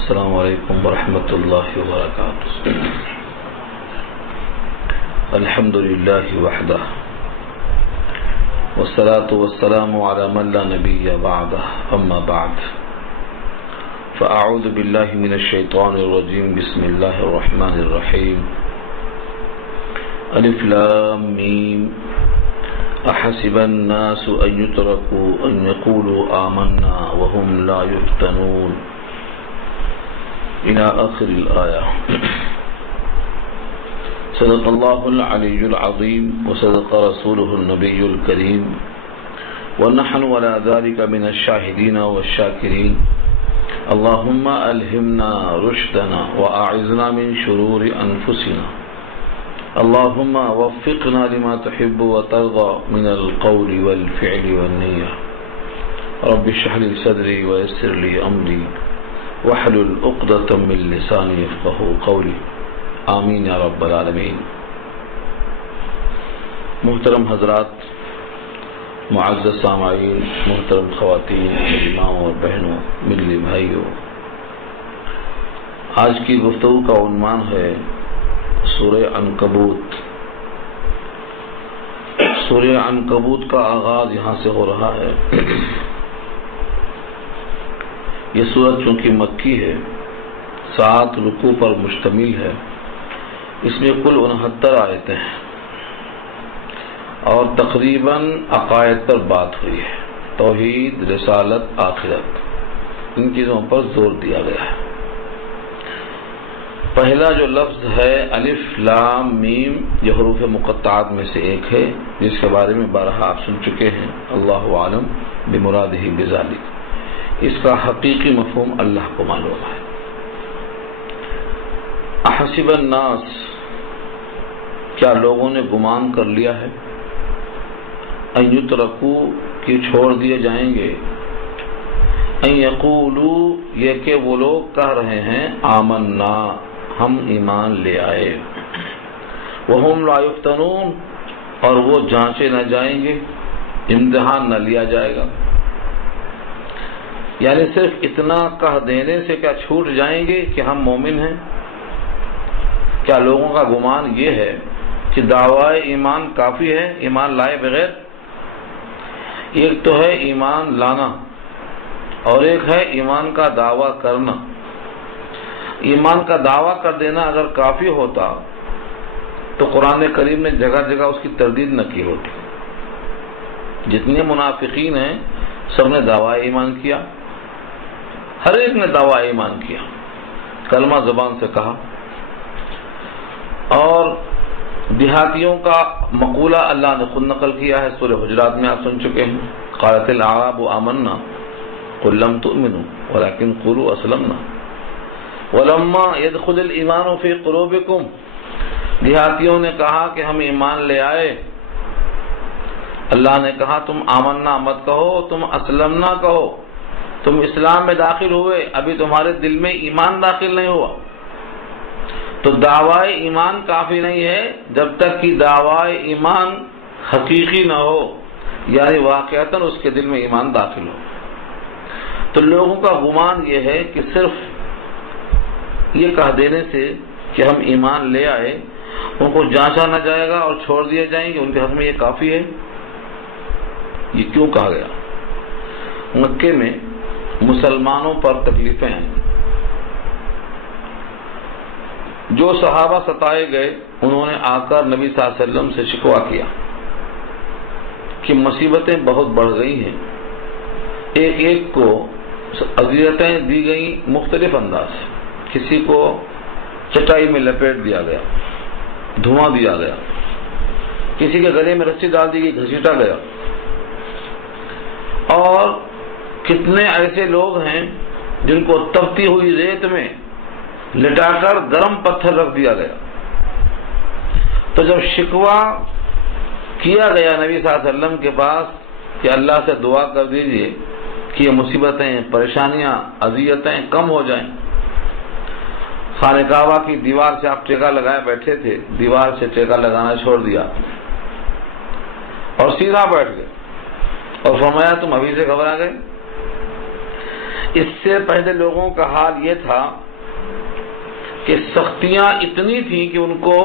السلام علیکم ورحمۃ اللہ وبرکاتہ. الحمد للہ وحدہ والصلاة والسلام علی من لا نبی بعدہ اما بعد فاعوذ باللہ من الشیطان الرجیم. بسم اللہ الرحمن الرحیم. الف لام میم احسب الناس ان يتركوا ان يقولوا آمنا وهم لا يفتنون الى آخر الآية. صدق الله العلي العظيم وصدق رسوله النبي الكريم ونحن على ذلك من الشاهدين والشاكرين. اللهم ألهمنا رشدنا وأعذنا من شرور أنفسنا. اللهم وفقنا لما تحب وترضى من القول والفعل والنية. رب اشرح لي صدري ويسر لي أمري واحلل عقدة من لساني يفقهوا قولي. آمین یا رب العالمین. محترم حضرات، معزز سامعین، محترم خواتین، امام اور بہنوں، ملی بھائیوں، آج کی گفتگو کا عنوان ہے سورہ عنکبوت. سورہ عنکبوت کا آغاز یہاں سے ہو رہا ہے. یہ سورت چونکہ مکی ہے، 7 رکوع پر مشتمل ہے. اس میں کل 69 آیتیں ہیں اور تقریباً عقائد پر بات ہوئی ہے. توحید، رسالت، آخرت، ان چیزوں پر زور دیا گیا ہے. پہلا جو لفظ ہے الف لام میم، یہ حروف مقطعات میں سے ایک ہے، جس کے بارے میں بارہا آپ سن چکے ہیں. اللہ عالم بمرادہ بذالک. اس کا حقیقی مفہوم اللہ کو معلوم ہے. احسب الناس، کیا لوگوں نے گمان کر لیا ہے، ان یترکوا، کہ چھوڑ دیے جائیں گے، ان یقولوا، یہ کہ وہ لوگ کہہ رہے ہیں آمنا، ہم ایمان لے آئے، وہم لا یفتنون، اور وہ جانچے نہ جائیں گے، امتحان نہ لیا جائے گا. یعنی صرف اتنا کہہ دینے سے کیا چھوٹ جائیں گے کہ ہم مومن ہیں؟ کیا لوگوں کا گمان یہ ہے کہ دعوی ایمان کافی ہے ایمان لائے بغیر؟ ایک تو ہے ایمان لانا اور ایک ہے ایمان کا دعویٰ کرنا. ایمان کا دعویٰ کر دینا اگر کافی ہوتا تو قرآن کریم نے جگہ جگہ اس کی تردید نہ کی ہوتی. جتنے منافقین ہیں سب نے دعویٰ ایمان کیا، ہر ایک نے دعویٰ ایمان کیا، کلمہ زبان سے کہا. اور دیہاتیوں کا مقولہ اللہ نے خود نقل کیا ہے، سورہ حجرات میں آپ سن چکے ہیں. قالت الاعراب آمنا قل لم تؤمنوا ولكن قولوا اسلمنا ولما يدخل الايمان في قلوبكم. دیہاتیوں نے کہا کہ ہم ایمان لے آئے. اللہ نے کہا تم آمنا مت کہو، تم اسلمنا کہو. تم اسلام میں داخل ہوئے، ابھی تمہارے دل میں ایمان داخل نہیں ہوا. تو دعوی ایمان کافی نہیں ہے جب تک کہ دعوی ایمان حقیقی نہ ہو، یعنی واقعتاً اس کے دل میں ایمان داخل ہو. تو لوگوں کا گمان یہ ہے کہ صرف یہ کہہ دینے سے کہ ہم ایمان لے آئے، ان کو جانچا نہ جائے گا اور چھوڑ دیے جائیں گے، ان کے حق میں یہ کافی ہے. یہ کیوں کہا گیا؟ مکے میں مسلمانوں پر تکلیفیں ہیں. جو صحابہ ستائے گئے انہوں نے آ کر نبی صلی اللہ علیہ وسلم سے شکوہ کیا کہ مصیبتیں بہت بڑھ گئی ہیں. ایک ایک کو اذیتیں دی گئیں مختلف انداز سے. کسی کو چٹائی میں لپیٹ دیا گیا، دھواں دیا گیا، کسی کے گلے میں رسی ڈال دی گئی، گھسیٹا گیا. اور کتنے ایسے لوگ ہیں جن کو تپتی ہوئی ریت میں لٹا کر گرم پتھر رکھ دیا گیا. تو جب شکوہ کیا گیا نبی صلی اللہ علیہ وسلم کے پاس کہ اللہ سے دعا کر دیجئے کہ یہ مصیبتیں، پریشانیاں، اذیتیں کم ہو جائیں. خانہ کعبہ کی دیوار سے آپ ٹیکا لگائے بیٹھے تھے، دیوار سے ٹیکا لگانا چھوڑ دیا اور سیدھا بیٹھ گئے اور فرمایا تم ابھی سے گھبرا گئے. اس سے پہلے لوگوں کا حال یہ تھا کہ سختیاں اتنی تھیں کہ ان کو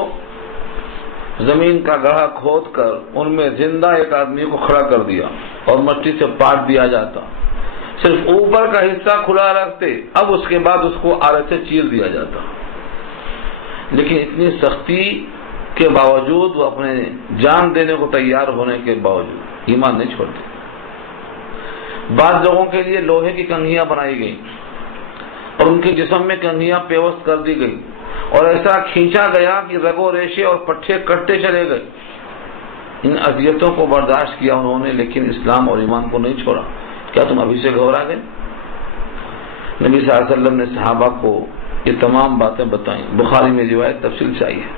زمین کا گڑھا کھود کر ان میں زندہ ایک آدمی کو کھڑا کر دیا اور مٹی سے پاٹ دیا جاتا، صرف اوپر کا حصہ کھلا رکھتے، اب اس کے بعد اس کو آرے سے چیر دیا جاتا۔ لیکن اتنی سختی کے باوجود وہ اپنے جان دینے کو تیار ہونے کے باوجود ایمان نہیں چھوڑتے۔ بعض لوگوں کے لیے لوہے کی کنگھیاں بنائی گئیں اور ان کے جسم میں کنگھیاں پیوست کر دی گئی اور ایسا کھینچا گیا کہ رگ و ریشے اور پٹھے کٹتے چلے گئے۔ ان اذیتوں کو برداشت کیا انہوں نے، لیکن اسلام اور ایمان کو نہیں چھوڑا۔ کیا تم ابھی سے گھبرا گئے؟ نبی صلی اللہ علیہ وسلم نے صحابہ کو یہ تمام باتیں بتائیں، بخاری میں روایت تفصیل سے آئی ہے۔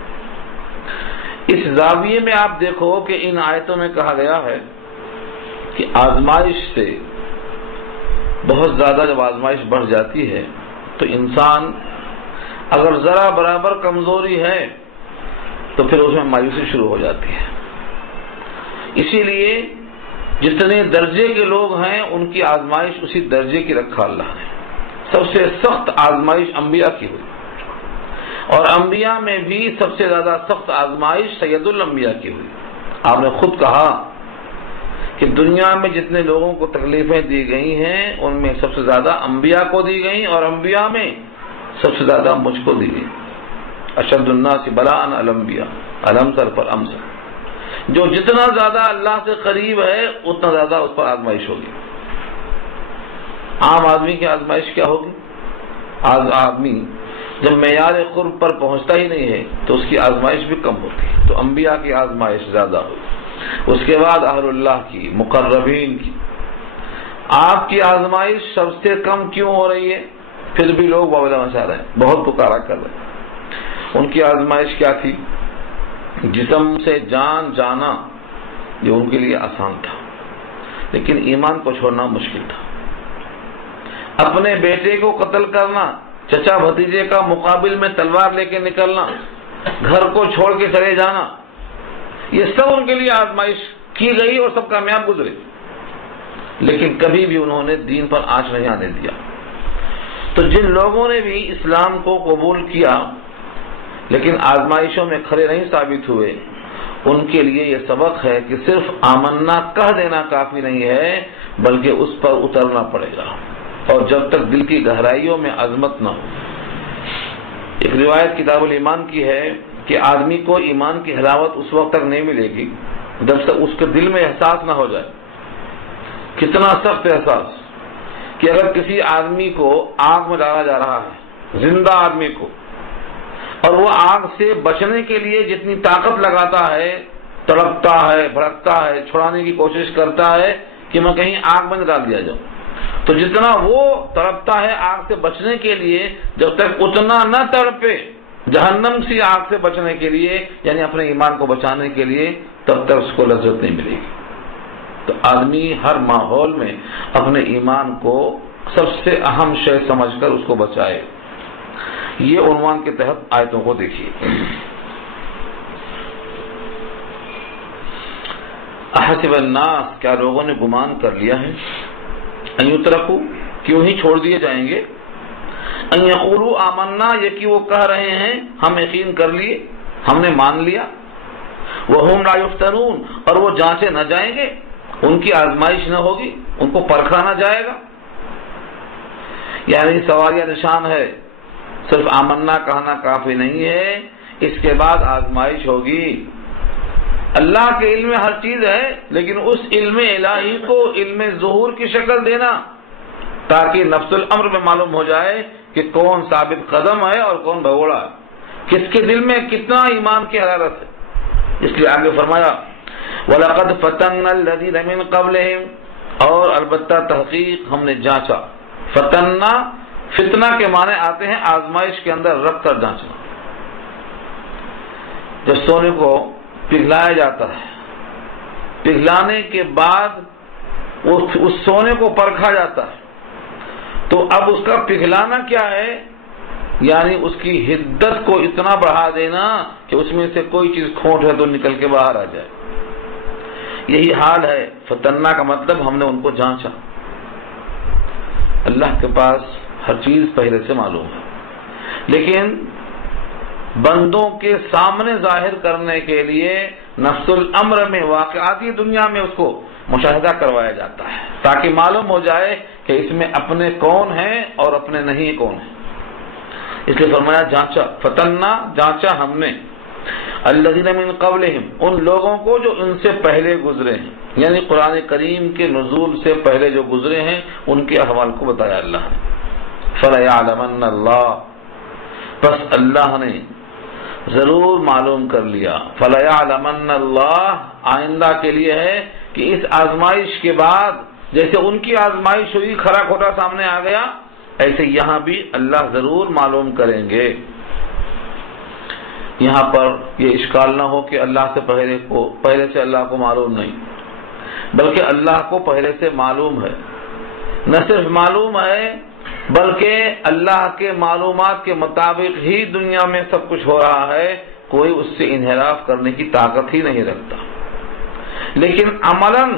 اس زاویے میں آپ دیکھو کہ ان آیتوں میں کہا گیا ہے کہ آزمائش سے بہت زیادہ جب آزمائش بڑھ جاتی ہے تو انسان اگر ذرا برابر کمزوری ہے تو پھر اس میں مایوسی شروع ہو جاتی ہے۔ اسی لیے جتنے درجے کے لوگ ہیں ان کی آزمائش اسی درجے کی رکھا اللہ نے۔ سب سے سخت آزمائش انبیاء کی ہوئی، اور انبیاء میں بھی سب سے زیادہ سخت آزمائش سید الانبیاء کی ہوئی۔ آپ نے خود کہا کہ دنیا میں جتنے لوگوں کو تکلیفیں دی گئی ہیں ان میں سب سے زیادہ انبیاء کو دی گئی، اور انبیاء میں سب سے زیادہ مجھ کو دی گئی۔ اشد الناس بلاء الانبیاء الامثل فالامثل، جو جتنا زیادہ اللہ سے قریب ہے اتنا زیادہ اس پر آزمائش ہوگی۔ عام آدمی کی آزمائش کیا ہوگی؟ آدمی جب معیار قرب پر پہنچتا ہی نہیں ہے تو اس کی آزمائش بھی کم ہوتی ہے، تو انبیاء کی آزمائش زیادہ ہوگی۔ اس کے بعد اہل اللہ کی، مقربین کی۔ آپ کی آزمائش سب سے کم کیوں ہو رہی ہے؟ پھر بھی لوگ بابلا مچا رہے ہیں، بہت پکارا کر رہے ہیں۔ ان کی آزمائش کیا تھی؟ جسم سے جان جانا جو ان کے لیے آسان تھا، لیکن ایمان کو چھوڑنا مشکل تھا۔ اپنے بیٹے کو قتل کرنا، چچا بھتیجے کا مقابل میں تلوار لے کے نکلنا، گھر کو چھوڑ کے چلے جانا، یہ سب ان کے لیے آزمائش کی گئی اور سب کامیاب گزرے، لیکن کبھی بھی انہوں نے دین پر آنچ نہیں آنے دیا۔ تو جن لوگوں نے بھی اسلام کو قبول کیا لیکن آزمائشوں میں کھڑے نہیں ثابت ہوئے، ان کے لیے یہ سبق ہے کہ صرف آمنا کہہ دینا کافی نہیں ہے، بلکہ اس پر اترنا پڑے گا، اور جب تک دل کی گہرائیوں میں عظمت نہ ہو۔ ایک روایت کتاب الایمان کی ہے کہ آدمی کو ایمان کی حلاوت اس وقت تک نہیں ملے گی جب تک اس کے دل میں احساس نہ ہو جائے۔ کتنا سخت احساس کہ اگر کسی آدمی کو آگ میں ڈالا جا رہا ہے، زندہ آدمی کو، اور وہ آگ سے بچنے کے لیے جتنی طاقت لگاتا ہے، تڑپتا ہے، بھڑکتا ہے، چھڑانے کی کوشش کرتا ہے کہ میں کہیں آگ میں نہ ڈال دیا جاؤں، تو جتنا وہ تڑپتا ہے آگ سے بچنے کے لیے، جب تک اتنا نہ تڑپے جہنم سی آگ سے بچنے کے لیے، یعنی اپنے ایمان کو بچانے کے لیے، تب تک اس کو لذت نہیں ملے گی۔ تو آدمی ہر ماحول میں اپنے ایمان کو سب سے اہم شے سمجھ کر اس کو بچائے۔ یہ عنوان کے تحت آیتوں کو دیکھیے۔ احسب الناس، کیا لوگوں نے گمان کر لیا ہے، ان یترکوا، کیوں ہی چھوڑ دیے جائیں گے، ان یقولوا آمنا، یہ کہ وہ کہہ رہے ہیں ہم یقین کر لیے، ہم نے مان لیا، وہم لا یفتنون، اور وہ جانچے نہ جائیں گے، ان کی آزمائش نہ ہوگی، ان کو پرکھا نہ جائے گا۔ یعنی سوالیہ نشان ہے، صرف آمنا کہنا کافی نہیں ہے، اس کے بعد آزمائش ہوگی۔ اللہ کے علم میں ہر چیز ہے، لیکن اس علم الہی کو علم ظہور کی شکل دینا تاکہ نفس الامر میں معلوم ہو جائے کہ کون ثابت قدم ہے اور کون بھگوڑا ہے، کس کے دل میں کتنا ایمان کی حرارت ہے۔ اس لیے آگے فرمایا وَلَقَدْ فَتَنَّا الَّذِينَ مِن قَبْلِهِمْ، اور البتہ تحقیق ہم نے جانچا۔ فتنہ، فتنہ کے معنی آتے ہیں آزمائش کے اندر رکھ کر جانچنا۔ جب سونے کو پگھلایا جاتا ہے، پگھلانے کے بعد اس سونے کو پرکھا جاتا ہے، تو اب اس کا پگھلانا کیا ہے، یعنی اس کی حدت کو اتنا بڑھا دینا کہ اس میں سے کوئی چیز کھوٹ ہے تو نکل کے باہر آ جائے۔ یہی حال ہے، فتنہ کا مطلب ہم نے ان کو جانچا۔ اللہ کے پاس ہر چیز پہلے سے معلوم ہے، لیکن بندوں کے سامنے ظاہر کرنے کے لیے نفس الامر میں واقعاتی دنیا میں اس کو مشاہدہ کروایا جاتا ہے تاکہ معلوم ہو جائے کہ اس میں اپنے کون ہیں اور اپنے نہیں کون ہیں۔ اس لیے فرمایا جانچا، فتنا جانچا ہم نے، الذین من قبلہم ان لوگوں کو جو ان سے پہلے گزرے ہیں، یعنی قرآن کریم کے نزول سے پہلے جو گزرے ہیں ان کے احوال کو بتایا اللہ نے۔ فَلَيَعْلَمَنَّ اللَّهُ پس اللہ نے ضرور معلوم کر لیا، فَلَيَعْلَمَنَّ اللَّهُ آئندہ کے لیے ہے کہ اس آزمائش کے بعد جیسے ان کی آزمائش ہوئی کھرا کھوٹا سامنے آ گیا، ایسے یہاں بھی اللہ ضرور معلوم کریں گے۔ یہاں پر یہ اشکال نہ ہو کہ اللہ سے پہلے سے اللہ کو معلوم نہیں، بلکہ اللہ کو پہلے سے معلوم ہے، نہ صرف معلوم ہے بلکہ اللہ کے معلومات کے مطابق ہی دنیا میں سب کچھ ہو رہا ہے، کوئی اس سے انحراف کرنے کی طاقت ہی نہیں رکھتا، لیکن عملاً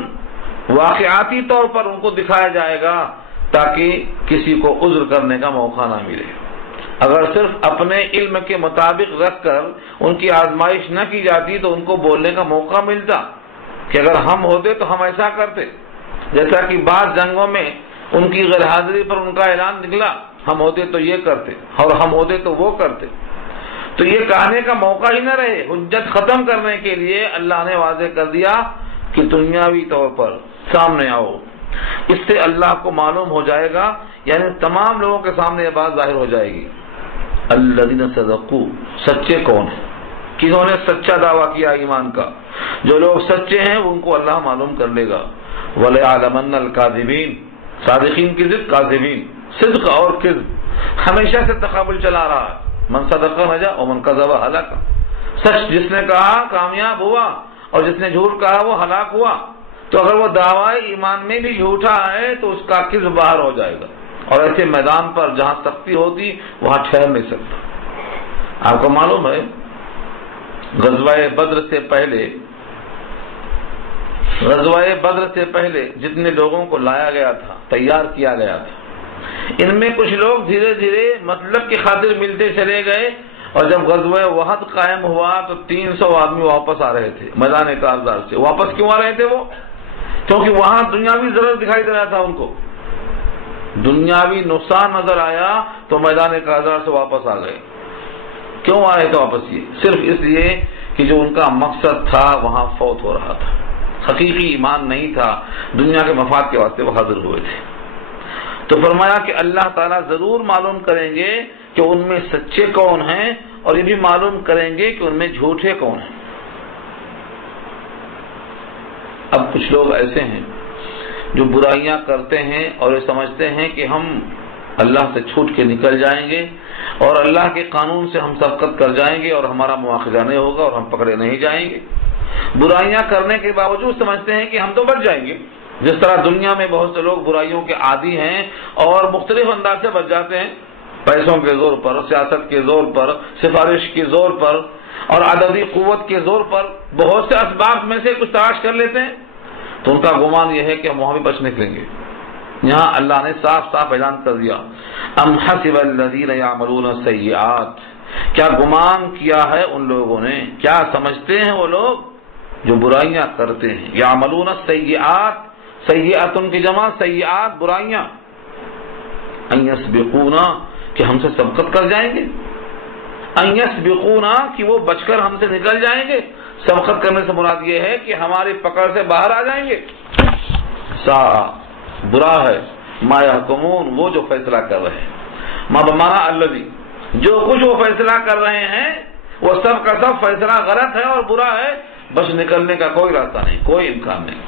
واقعاتی طور پر ان کو دکھایا جائے گا تاکہ کسی کو عذر کرنے کا موقع نہ ملے۔ اگر صرف اپنے علم کے مطابق رکھ کر ان کی آزمائش نہ کی جاتی تو ان کو بولنے کا موقع ملتا کہ اگر ہم ہوتے تو ہم ایسا کرتے، جیسا کہ بعض جنگوں میں ان کی غیر حاضری پر ان کا اعلان نکلا، ہم ہوتے تو یہ کرتے اور ہم ہوتے تو وہ کرتے، تو یہ کہنے کا موقع ہی نہ رہے۔ حجت ختم کرنے کے لیے اللہ نے واضح کر دیا کہ دنیاوی طور پر سامنے آؤ، اس سے اللہ کو معلوم ہو جائے گا، یعنی تمام لوگوں کے سامنے یہ بات ظاہر ہو جائے گی۔ الذین صدقوا سچے کون ہیں، کنہوں نے سچا دعویٰ کیا ایمان کا، جو لوگ سچے ہیں ان کو اللہ معلوم کر لے گا۔ وَلَيَعْلَمَنَّ الْكَاذِبِينَ صادقین کی ضد کاذبین، صدق اور کذب ہمیشہ سے تقابل چلا رہا ہے، من صدق نجا ومن کذب ہلاک، سچ جس نے کہا کامیاب ہوا اور جس نے جھوٹ کہا وہ ہلاک ہوا۔ تو اگر وہ دعوی ایمان میں بھی جھوٹا ہے تو اس کا کذب باہر ہو جائے گا، اور ایسے میدان پر جہاں سختی ہوتی وہاں ٹھہر نہیں سکتا۔ آپ کو معلوم ہے غزوہ بدر سے پہلے جتنے لوگوں کو لایا گیا تھا، تیار کیا گیا تھا، ان میں کچھ لوگ دھیرے دھیرے مطلب کی خاطر ملتے چلے گئے، اور جب غزوہ وحد قائم ہوا تو 300 آدمی واپس آ رہے تھے میدان کارزار سے۔ واپس کیوں آ رہے تھے وہ؟ کیونکہ وہاں دنیاوی ضرر دکھائی دے رہا تھا، ان کو دنیاوی نقصان نظر آیا تو میدان کارزار سے واپس آ گئے۔ کیوں آ رہے تھے واپس؟ یہ صرف اس لیے کہ جو ان کا مقصد تھا وہاں فوت ہو رہا تھا، حقیقی ایمان نہیں تھا، دنیا کے مفاد کے واسطے وہ حاضر ہوئے تھے۔ تو فرمایا کہ اللہ تعالیٰ ضرور معلوم کریں گے کہ ان میں سچے کون ہیں، اور یہ بھی معلوم کریں گے کہ ان میں جھوٹے کون ہیں۔ اب کچھ لوگ ایسے ہیں جو برائیاں کرتے ہیں اور یہ سمجھتے ہیں کہ ہم اللہ سے چھوٹ کے نکل جائیں گے اور اللہ کے قانون سے ہم سبقت کر جائیں گے اور ہمارا مواخذہ نہیں ہوگا اور ہم پکڑے نہیں جائیں گے۔ برائیاں کرنے کے باوجود سمجھتے ہیں کہ ہم تو بچ جائیں گے، جس طرح دنیا میں بہت سے لوگ برائیوں کے عادی ہیں اور مختلف انداز سے بچ جاتے ہیں، پیسوں کے زور پر، سیاست کے زور پر، سفارش کے زور پر اور عددی قوت کے زور پر بہت سے اسباب میں سے کچھ تلاش کر لیتے ہیں، تو ان کا گمان یہ ہے کہ ہم وہاں بھی بچ نکلیں گے۔ یہاں اللہ نے صاف صاف اعلان کر دیا، ام حسب الذین یعملون السیئات، کیا گمان کیا ہے ان لوگوں نے، کیا سمجھتے ہیں وہ لوگ جو برائیاں کرتے ہیں، یعملون السیئات، سیئات ان کی جمع سیئات برائیاں، ان یسبقونا کہ ہم سے سبقت کر جائیں گے، ان یسبقونا کہ وہ بچ کر ہم سے نکل جائیں گے۔ سبقت کرنے سے مراد یہ ہے کہ ہماری پکڑ سے باہر آ جائیں گے۔ سا برا ہے ما یحکمون وہ جو فیصلہ کر رہے ہیں، ما بمانا الذی جو کچھ وہ فیصلہ کر رہے ہیں وہ سب کا سب فیصلہ غلط ہے اور برا ہے، بس نکلنے کا کوئی راستہ نہیں، کوئی امکان نہیں۔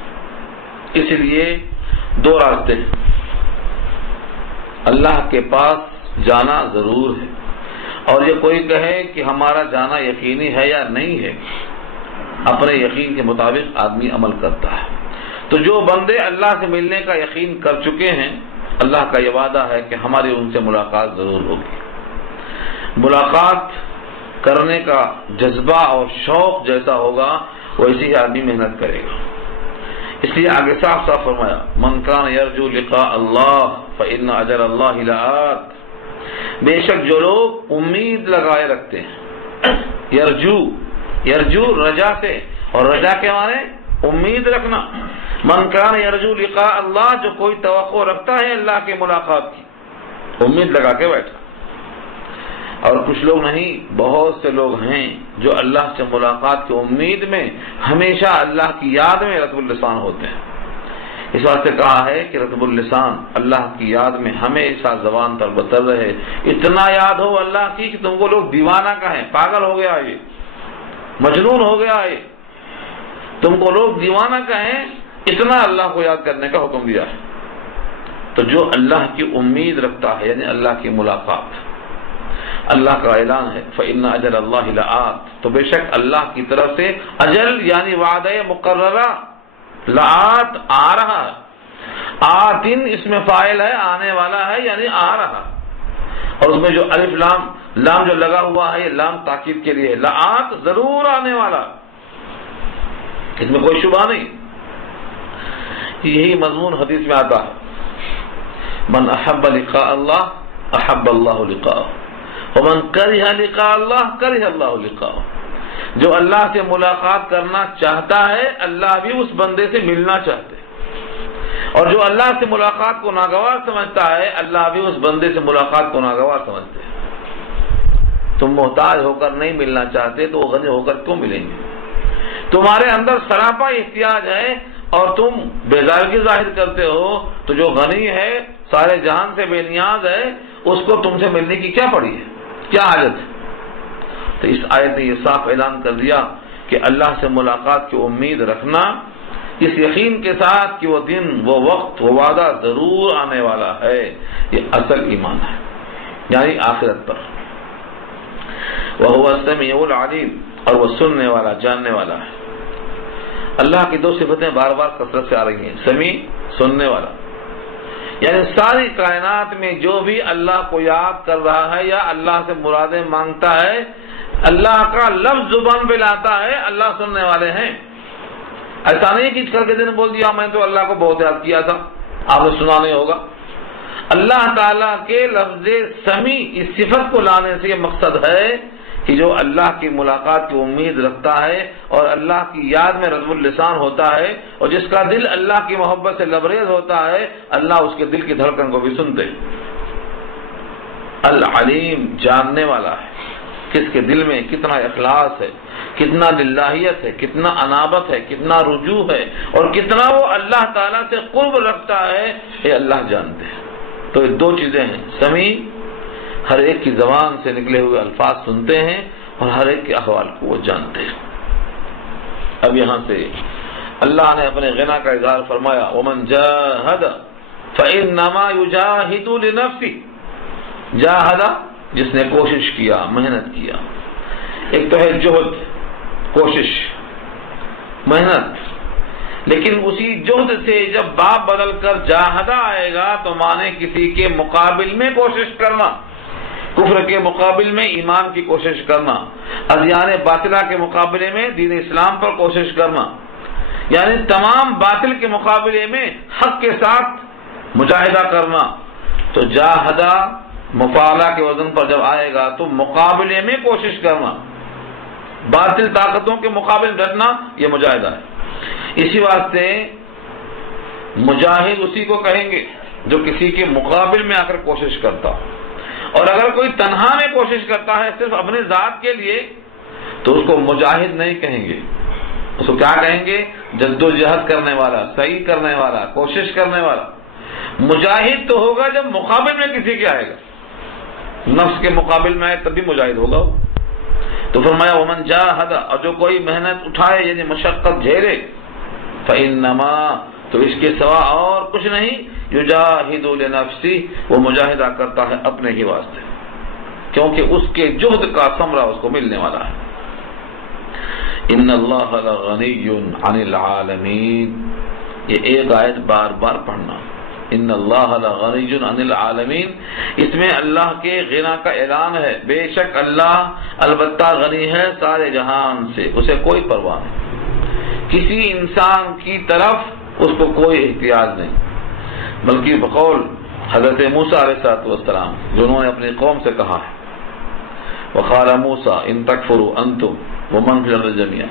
اس لیے دو راستے ہیں، اللہ کے پاس جانا ضرور ہے، اور یہ کوئی کہے کہ ہمارا جانا یقینی ہے یا نہیں ہے، اپنے یقین کے مطابق آدمی عمل کرتا ہے۔ تو جو بندے اللہ سے ملنے کا یقین کر چکے ہیں، اللہ کا یہ وعدہ ہے کہ ہماری ان سے ملاقات ضرور ہوگی۔ ملاقات کرنے کا جذبہ اور شوق جیسا ہوگا ویسے ہی آدمی محنت کرے گا۔ اس لیے آگے صاف صاف فرمایا من کان یرجو لقاء اللہ فإن اجل اللہ لآت، بے شک جو لوگ امید لگائے رکھتے ہیں، یرجو رجا سے، اور رجا کے معنی امید رکھنا، من کان یرجو لقاء اللہ، جو کوئی توقع رکھتا ہے اللہ کی ملاقات کی، امید لگا کے بیٹھا۔ اور کچھ لوگ نہیں، بہت سے لوگ ہیں جو اللہ سے ملاقات کی امید میں ہمیشہ اللہ کی یاد میں رطب اللسان ہوتے ہیں۔ اس واسطے کہا ہے کہ رطب اللسان، اللہ کی یاد میں ہمیشہ زبان تر بتر رہے، اتنا یاد ہو اللہ کی کہ تم کو لوگ دیوانہ کہیں، پاگل ہو گیا یہ، مجنون ہو گیا یہ، تم کو لوگ دیوانہ کہیں، اتنا اللہ کو یاد کرنے کا حکم دیا ہے۔ تو جو اللہ کی امید رکھتا ہے، یعنی اللہ کی ملاقات، اللہ کا اعلان ہے فإن اجل اللہ لآت، تو بے شک اللہ کی طرف سے اجل یعنی وعدہ مقررہ، لآت آ رہا ہے، آتن اس میں فاعل ہے، آنے والا ہے یعنی آ رہا، اور اس میں جو الف لام جو لگا ہوا ہے یہ لام تاکید کے لیے ہے، لآت ضرور آنے والا، اس میں کوئی شبہ نہیں۔ یہی مضمون حدیث میں آتا ہے من احب لقاء اللہ احب اللہ لقاءہ ومن کرہ لقاء اللہ کرہ اللہ لقاءہ، جو اللہ سے ملاقات کرنا چاہتا ہے اللہ بھی اس بندے سے ملنا چاہتے، اور جو اللہ سے ملاقات کو ناگوار سمجھتا ہے اللہ بھی اس بندے سے ملاقات کو ناگوار سمجھتے ہیں۔ تم محتاج ہو کر نہیں ملنا چاہتے تو وہ غنی ہو کر کیوں ملیں گے؟ تمہارے اندر سراپا احتیاج ہے اور تم بیزارگی ظاہر کرتے ہو، تو جو غنی ہے، سارے جہان سے بے نیاز ہے، اس کو تم سے ملنے کی کیا پڑی ہے، کیا حاجت ہے؟ تو اس آیت نے یہ صاف اعلان کر دیا کہ اللہ سے ملاقات کی امید رکھنا اس یقین کے ساتھ کہ وہ دن، وہ وقت، وہ وعدہ ضرور آنے والا ہے، یہ اصل ایمان ہے، یعنی آخرت پر۔ وَهُوَ السَّمِيعُ الْعَلِيمُ، اور وہ سننے والا، جاننے والا ہے۔ اللہ کی دو صفتیں بار بار کثرت سے آ رہی ہیں، سمیع، سننے والا، یعنی ساری کائنات میں جو بھی اللہ کو یاد کر رہا ہے یا اللہ سے مرادیں مانگتا ہے، اللہ کا لفظ زبان پہ لاتا ہے، اللہ سننے والے ہیں۔ ایسا نہیں کہ کل کے دن بول دیا میں تو اللہ کو بہت یاد کیا تھا، آپ نے سنا نہیں ہوگا۔ اللہ تعالیٰ کے لفظ سمیع اس صفت کو لانے سے یہ مقصد ہے کہ جو اللہ کی ملاقات کی امید رکھتا ہے اور اللہ کی یاد میں رطب اللسان ہوتا ہے، اور جس کا دل اللہ کی محبت سے لبریز ہوتا ہے، اللہ اس کے دل کی دھڑکن کو بھی سنتے۔ العلیم، جاننے والا ہے، کس کے دل میں کتنا اخلاص ہے، کتنا للہیت ہے، کتنا انابت ہے، کتنا رجوع ہے، اور کتنا وہ اللہ تعالیٰ سے قرب رکھتا ہے، یہ اللہ جانتے ہیں۔ تو یہ دو چیزیں ہیں، سمیع، ہر ایک کی زبان سے نکلے ہوئے الفاظ سنتے ہیں، اور ہر ایک کے احوال کو وہ جانتے ہیں۔ اب یہاں سے اللہ نے اپنے غنا کا اظہار فرمایا وَمَنْ جَاهَدَ فَإِنَّمَا يُجَاهِدُ لِنَفْسِهِ، جاہدہ جس نے کوشش کیا، محنت کیا، ایک تو ہے جہد، کوشش، محنت، لیکن اسی جہد سے جب باب بدل کر جاہدہ آئے گا تو مانے کسی کے مقابل میں کوشش کرنا، کفر کے مقابل میں ایمان کی کوشش کرنا، ادیان باطلہ کے مقابلے میں دین اسلام پر کوشش کرنا، یعنی تمام باطل کے مقابلے میں حق کے ساتھ مجاہدہ کرنا۔ تو جاہدہ مفاعلہ کے وزن پر جب آئے گا تو مقابلے میں کوشش کرنا، باطل طاقتوں کے مقابل ڈٹنا، یہ مجاہدہ ہے۔ اسی واسطے مجاہد اسی کو کہیں گے جو کسی کے مقابل میں آ کر کوشش کرتا، اور اگر کوئی تنہا میں کوشش کرتا ہے صرف اپنے ذات کے لیے تو اس کو مجاہد نہیں کہیں گے، اس کو کیا کہیں گے؟ جدوجہد کرنے والا، صحیح کرنے والا، کوشش کرنے والا۔ مجاہد تو ہوگا جب مقابل میں کسی کے آئے گا، نفس کے مقابل میں آئے تب بھی مجاہد ہوگا۔ تو فرمایا ومن جاہد، اور جو کوئی محنت اٹھائے یعنی مشقت جھیلے، فإنما، تو اس کے سوا اور کچھ نہیں، یجاہد لنفسہ، وہ مجاہدہ کرتا ہے اپنے ہی واسطے، کیونکہ اس کے جہد کا ثمرہ اس کو ملنے والا ہے۔ ان اللہ لغنی عن العالمین، یہ ایک آیت بار بار پڑھنا، ان اللہ لغنی عن العالمین، اس میں اللہ کے غنا کا اعلان ہے، بے شک اللہ البتہ غنی ہے سارے جہان سے، اسے کوئی پرواہ نہیں، کسی انسان کی طرف اس کو کوئی احتیاج نہیں، بلکہ بقول حضرت موسیٰ علیہ السلام جنہوں نے اپنی قوم سے کہا ہے وقال موسیٰ ان تکفروا انتم ومن فی الارض جميعا،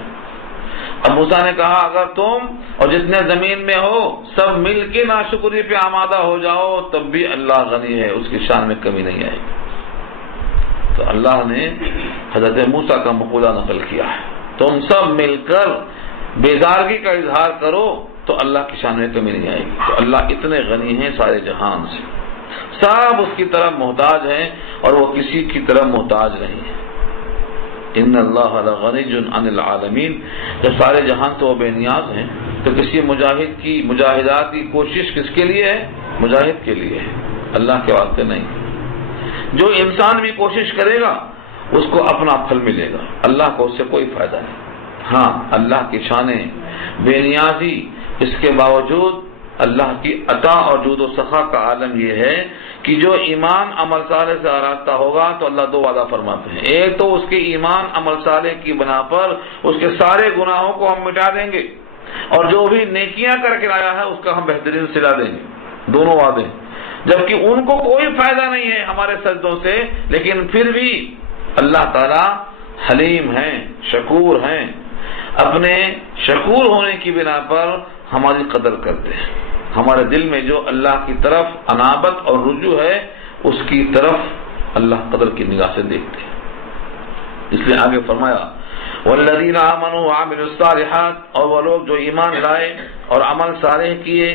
اب موسیٰ نے کہا اگر تم اور جتنے زمین میں ہو سب مل کے ناشکری پہ آمادہ ہو جاؤ تب بھی اللہ غنی ہے، اس کی شان میں کمی نہیں آئے گی۔ تو اللہ نے حضرت موسیٰ کا مقولہ نقل کیا ہے، تم سب مل کر بیزارگی کا اظہار کرو تو اللہ کی شان میں کمی نہیں آئے گی۔ تو اللہ اتنے غنی ہیں سارے جہان سے، سب اس کی طرف محتاج ہیں اور وہ کسی کی طرف محتاج نہیں ہے۔ ان اللہ لغنی عن العالمین، جب سارے جہان تو وہ بے نیاز ہیں تو کسی مجاہد کی مجاہدات کی کوشش کس کے لیے ہے؟ مجاہد کے لیے ہے، اللہ کے واسطے نہیں۔ جو انسان بھی کوشش کرے گا اس کو اپنا پھل ملے گا، اللہ کو اس سے کوئی فائدہ نہیں۔ ہاں اللہ کی شانیں بے نیازی، اس کے باوجود اللہ کی عطا اور جود و سخا کا عالم یہ ہے کہ جو ایمان عمل صالح سے آراستہ ہوگا تو اللہ دو وعدہ فرماتے ہیں، ایک تو اس کے ایمان عمل صالح کی بنا پر اس کے سارے گناہوں کو ہم مٹا دیں گے، اور جو بھی نیکیاں کر کے آیا ہے اس کا ہم بہترین صلہ دیں گے، دونوں وعدے، جبکہ ان کو کوئی فائدہ نہیں ہے ہمارے سجدوں سے، لیکن پھر بھی اللہ تعالی حلیم ہیں، شکور ہیں، اپنے شکور ہونے کی بنا پر ہماری قدر کرتے ہیں۔ ہمارے دل میں جو اللہ کی طرف انابت اور رجوع ہے اس کی طرف اللہ قدر کی نگاہ سے دیکھتے ہیں۔ اس لیے آگے فرمایا والذین آمنوا وعملوا الصالحات، اور وہ لوگ جو ایمان لائے اور عمل صالح کیے،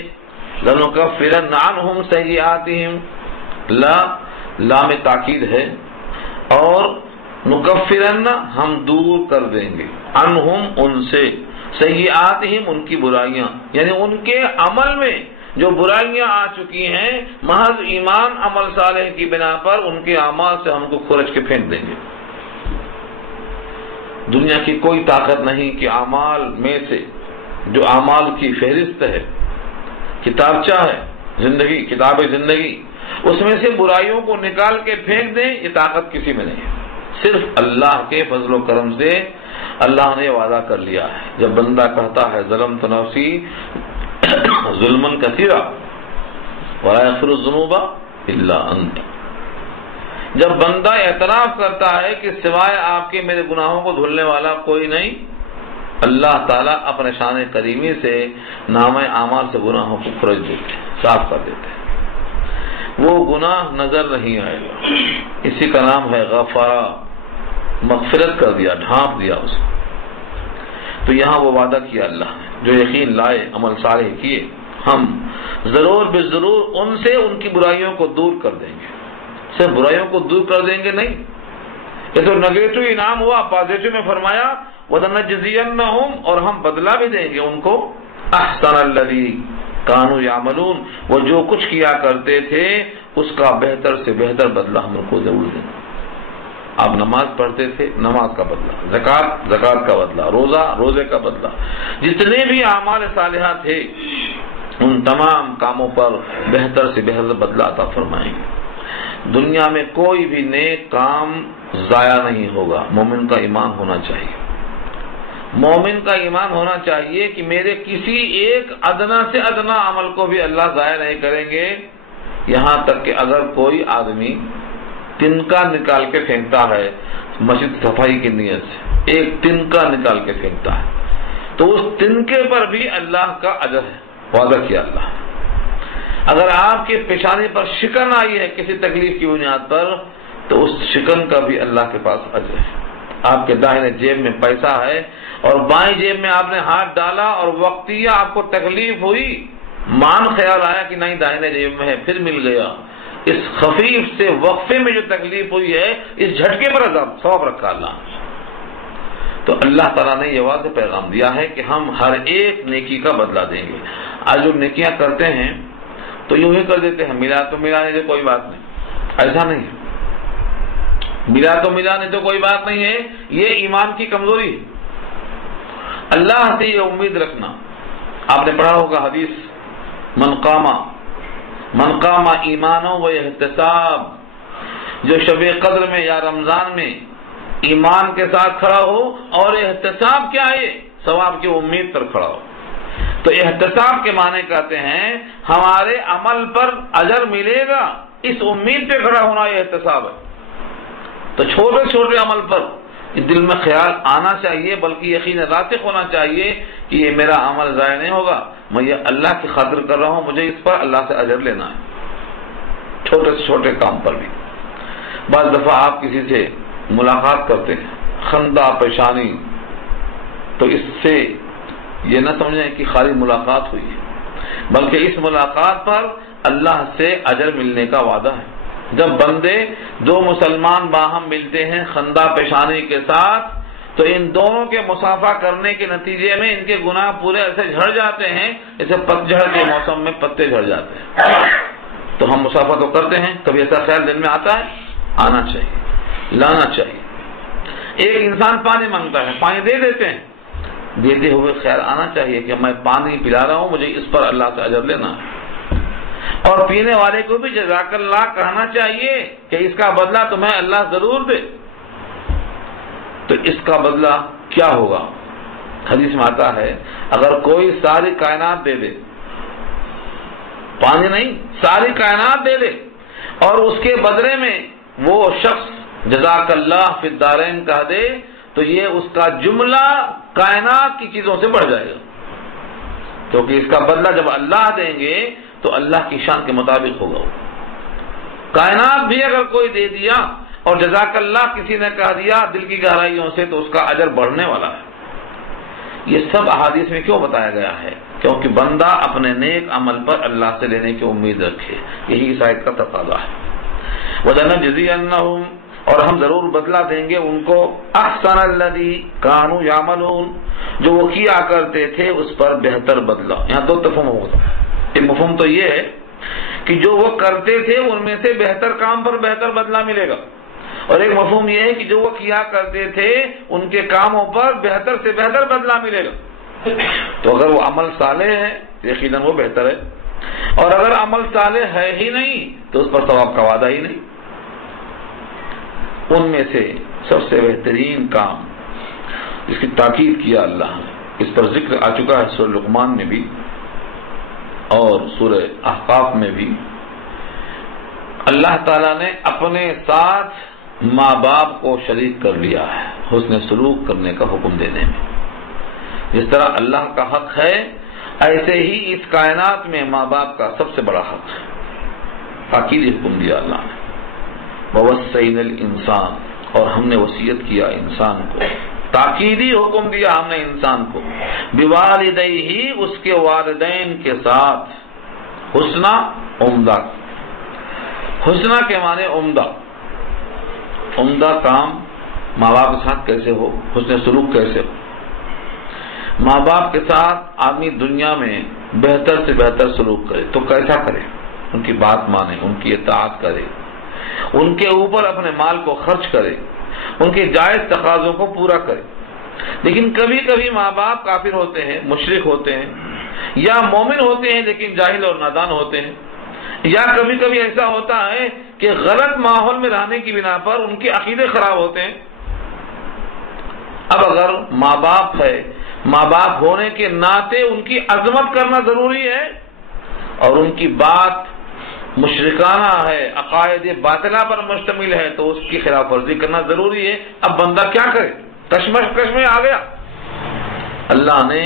لنکفرن عنہم سیئاتہم، لام تاکید ہے، اور نکفرن ہم دور کر دیں گے، عنہم ان سے، سیئاتہم ان کی برائیاں، یعنی ان کے عمل میں جو برائیاں آ چکی ہیں محض ایمان عمل صالح کی بنا پر ان کے اعمال سے ہم کو کھرچ کے پھینک دیں گے۔ دنیا کی کوئی طاقت نہیں کہ اعمال میں سے جو اعمال کی فہرست ہے، کتابچہ ہے زندگی، کتاب زندگی، اس میں سے برائیوں کو نکال کے پھینک دیں، یہ طاقت کسی میں نہیں ہے، صرف اللہ کے فضل و کرم سے اللہ نے وعدہ کر لیا ہے۔ جب بندہ کہتا ہے ظلمت نفسی ظلما کثیرا ولا یغفر الذنوب الا انت، جب بندہ اعتراف کرتا ہے کہ سوائے آپ کے میرے گناہوں کو دھلنے والا کوئی نہیں، اللہ تعالیٰ اپنے شان کریمی سے نامہ اعمال سے گناہوں کو کھرچ دیتے، صاف کر دیتے، وہ گناہ نظر نہیں آئے گا۔ اسی کا نام ہے غفارہ، مغفرت کر دیا، ڈھانپ دیا اس کو۔ تو یہاں وہ وعدہ کیا اللہ نے، جو یقین لائے عمل صالح کیے ہم ضرور بے ضرور ان سے ان کی برائیوں کو دور کر دیں گے۔ صرف برائیوں کو دور کر دیں گے نہیں، یہ تو نگیٹو انعام ہوا، پازیٹو میں فرمایا وَلَنَجْزِيَنَّهُمْ، اور ہم بدلہ بھی دیں گے ان کو احسن الذی کانوا یعملون، وہ جو کچھ کیا کرتے تھے اس کا بہتر سے بہتر بدلہ ہم کو ضرور دیں گے۔ آپ نماز پڑھتے تھے، نماز کا بدلہ، زکوٰۃ کا بدلہ، روزے کا بدلہ، جتنے بھی اعمال صالحہ تھے ان تمام کاموں پر بہتر سے بہتر بدلہ عطا فرمائیں گے۔ دنیا میں کوئی بھی نیک کام ضائع نہیں ہوگا، مومن کا ایمان ہونا چاہیے، مومن کا ایمان ہونا چاہیے کہ میرے کسی ایک ادنا سے ادنا عمل کو بھی اللہ ضائع نہیں کریں گے، یہاں تک کہ اگر کوئی آدمی تنکا نکال کے پھینکتا ہے مسجد صفائی کی نیت سے، ایک تنکا نکال کے پھینکتا ہے تو اس تنکے پر بھی اللہ کا اجر ہے، وعدہ کیا اللہ۔ اگر آپ کے پیشانی پر شکن آئی ہے کسی تکلیف کی بنیاد پر تو اس شکن کا بھی اللہ کے پاس اجر ہے۔ آپ کے دائیں جیب میں پیسہ ہے اور بائیں جیب میں آپ نے ہاتھ ڈالا اور وقتیہ آپ کو تکلیف ہوئی، مان خیال آیا کہ نہیں دائیں جیب میں ہے، پھر مل گیا، اس خفیف سے وقفے میں جو تکلیف ہوئی ہے اس جھٹکے پر ثواب رکھا اللہ۔ تو اللہ تعالیٰ نے یہ واضح پیغام دیا ہے کہ ہم ہر ایک نیکی کا بدلہ دیں گے۔ آج جو نیکیاں کرتے ہیں تو یوں ہی کر دیتے ہیں، ملا تو ملا نہیں تو کوئی بات نہیں، ایسا نہیں ہے، ملا تو ملا نہیں تو کوئی بات نہیں ہے، یہ ایمان کی کمزوری ہے۔ اللہ سے یہ امید رکھنا، آپ نے پڑھا ہوگا حدیث من قام ایمانو و احتساب، جو شب قدر میں یا رمضان میں ایمان کے ساتھ کھڑا ہو اور احتساب کیا ہے، ثواب کی امید پر کھڑا ہو۔ تو احتساب کے معنی کہتے ہیں ہمارے عمل پر اجر ملے گا، اس امید پہ کھڑا ہونا یہ احتساب ہے۔ تو چھوٹے چھوٹے عمل پر دل میں خیال آنا چاہیے، بلکہ یقین راسخ ہونا چاہیے کہ یہ میرا عمل ضائع نہیں ہوگا، میں یہ اللہ کی خاطر کر رہا ہوں، مجھے اس پر اللہ سے اجر لینا ہے، چھوٹے سے چھوٹے کام پر بھی۔ بعض دفعہ آپ کسی سے ملاقات کرتے ہیں، خندہ پیشانی، تو اس سے یہ نہ سمجھیں کہ خالی ملاقات ہوئی ہے، بلکہ اس ملاقات پر اللہ سے اجر ملنے کا وعدہ ہے۔ جب بندے دو مسلمان باہم ملتے ہیں خندہ پیشانی کے ساتھ، تو ان دونوں کے مصافحہ کرنے کے نتیجے میں ان کے گناہ پورے ایسے جھڑ جاتے ہیں جیسے پتجھڑ کے موسم میں پتے جھڑ جاتے ہیں۔ تو ہم مصافحہ تو کرتے ہیں، کبھی ایسا خیال دل میں آتا ہے؟ آنا چاہیے، لانا چاہیے۔ ایک انسان پانی مانگتا ہے، پانی دے دیتے ہیں، دیتے ہوئے خیال آنا چاہیے کہ میں پانی پلا رہا ہوں، مجھے اس پر اللہ سے اجر لینا ہے۔ اور پینے والے کو بھی جزاک اللہ کہنا چاہیے کہ اس کا بدلہ تمہیں اللہ ضرور دے۔ تو اس کا بدلہ کیا ہوگا؟ حدیث میں آتا ہے اگر کوئی ساری کائنات دے دے، پانی نہیں ساری کائنات دے دے، اور اس کے بدلے میں وہ شخص جزاک اللہ فی الدارین کہہ دے، تو یہ اس کا جملہ کائنات کی چیزوں سے بڑھ جائے گا، کیونکہ اس کا بدلہ جب اللہ دیں گے تو اللہ کی شان کے مطابق ہوگا۔ کائنات بھی اگر کوئی دے دیا اور جزاک اللہ کسی نے کہہ دیا دل کی گہرائیوں سے، تو اس کا اجر بڑھنے والا ہے۔ یہ سب احادیث میں کیوں بتایا گیا ہے؟ کیونکہ بندہ اپنے نیک عمل پر اللہ سے لینے کی امید رکھے، یہی اس آیت کا تقاضا ہے۔ وَلَنَجْزِيَنَّهُمْ، اور ہم ضرور بدلہ دیں گے ان کو، احسن الذی کانوا یعملون، جو وہ کیا کرتے تھے اس پر بہتر بدلہ۔ یہاں دو مفہوم ہوگا، ایک مفہوم تو یہ ہے کہ جو وہ کرتے تھے ان میں سے بہتر کام پر بہتر بدلہ ملے گا، اور ایک مفہوم یہ ہے کہ جو وہ کیا کرتے تھے ان کے کاموں پر بہتر سے بہتر بدلہ ملے گا۔ تو اگر وہ عمل صالح ہے یقیناً وہ بہتر ہے، اور اگر عمل صالح ہے ہی نہیں تو اس پر ثواب کا وعدہ ہی نہیں۔ ان میں سے سب سے بہترین کام جس کی تاکید کیا اللہ نے، اس پر ذکر آ چکا ہے سورہ لقمان میں بھی اور سورہ احقاف میں بھی، اللہ تعالیٰ نے اپنے ساتھ ماں باپ کو شریک کر لیا ہے حسن سلوک کرنے کا حکم دینے میں۔ جس طرح اللہ کا حق ہے، ایسے ہی اس کائنات میں ماں باپ کا سب سے بڑا حق ہے۔ تاکیدی حکم دیا اللہ نے، وَوَصَّيْنَا الْإِنسَانَ، اور ہم نے وصیت کیا انسان کو، تاکیدی حکم دیا ہم نے انسان کو، بِوَالِدَيْهِ، اس کے والدین کے ساتھ، حسنہ عمدہ، حسنہ کے معنی عمدہ، عمدہ کام ماں باپ کے ساتھ کیسے ہو، حسن سلوک کیسے ہو۔ ماں باپ کے ساتھ آدمی دنیا میں بہتر سے بہتر سلوک کرے تو کیسا کرے؟ ان کی بات مانے، ان کی اطاعت کرے، ان کے اوپر اپنے مال کو خرچ کرے، ان کے جائز تقاضوں کو پورا کرے۔ لیکن کبھی کبھی ماں باپ کافر ہوتے ہیں، مشرک ہوتے ہیں، یا مومن ہوتے ہیں لیکن جاہل اور نادان ہوتے ہیں، یا کبھی کبھی ایسا ہوتا ہے کہ غلط ماحول میں رہنے کی بنا پر ان کے عقیدے خراب ہوتے ہیں۔ اب اگر ماں باپ ہے، ماں باپ ہونے کے ناطے ان کی عظمت کرنا ضروری ہے، اور ان کی بات مشرکانہ ہے، عقائد باطلہ پر مشتمل ہے، تو اس کی خلاف ورزی کرنا ضروری ہے۔ اب بندہ کیا کرے؟ کشمکش میں آ گیا۔ اللہ نے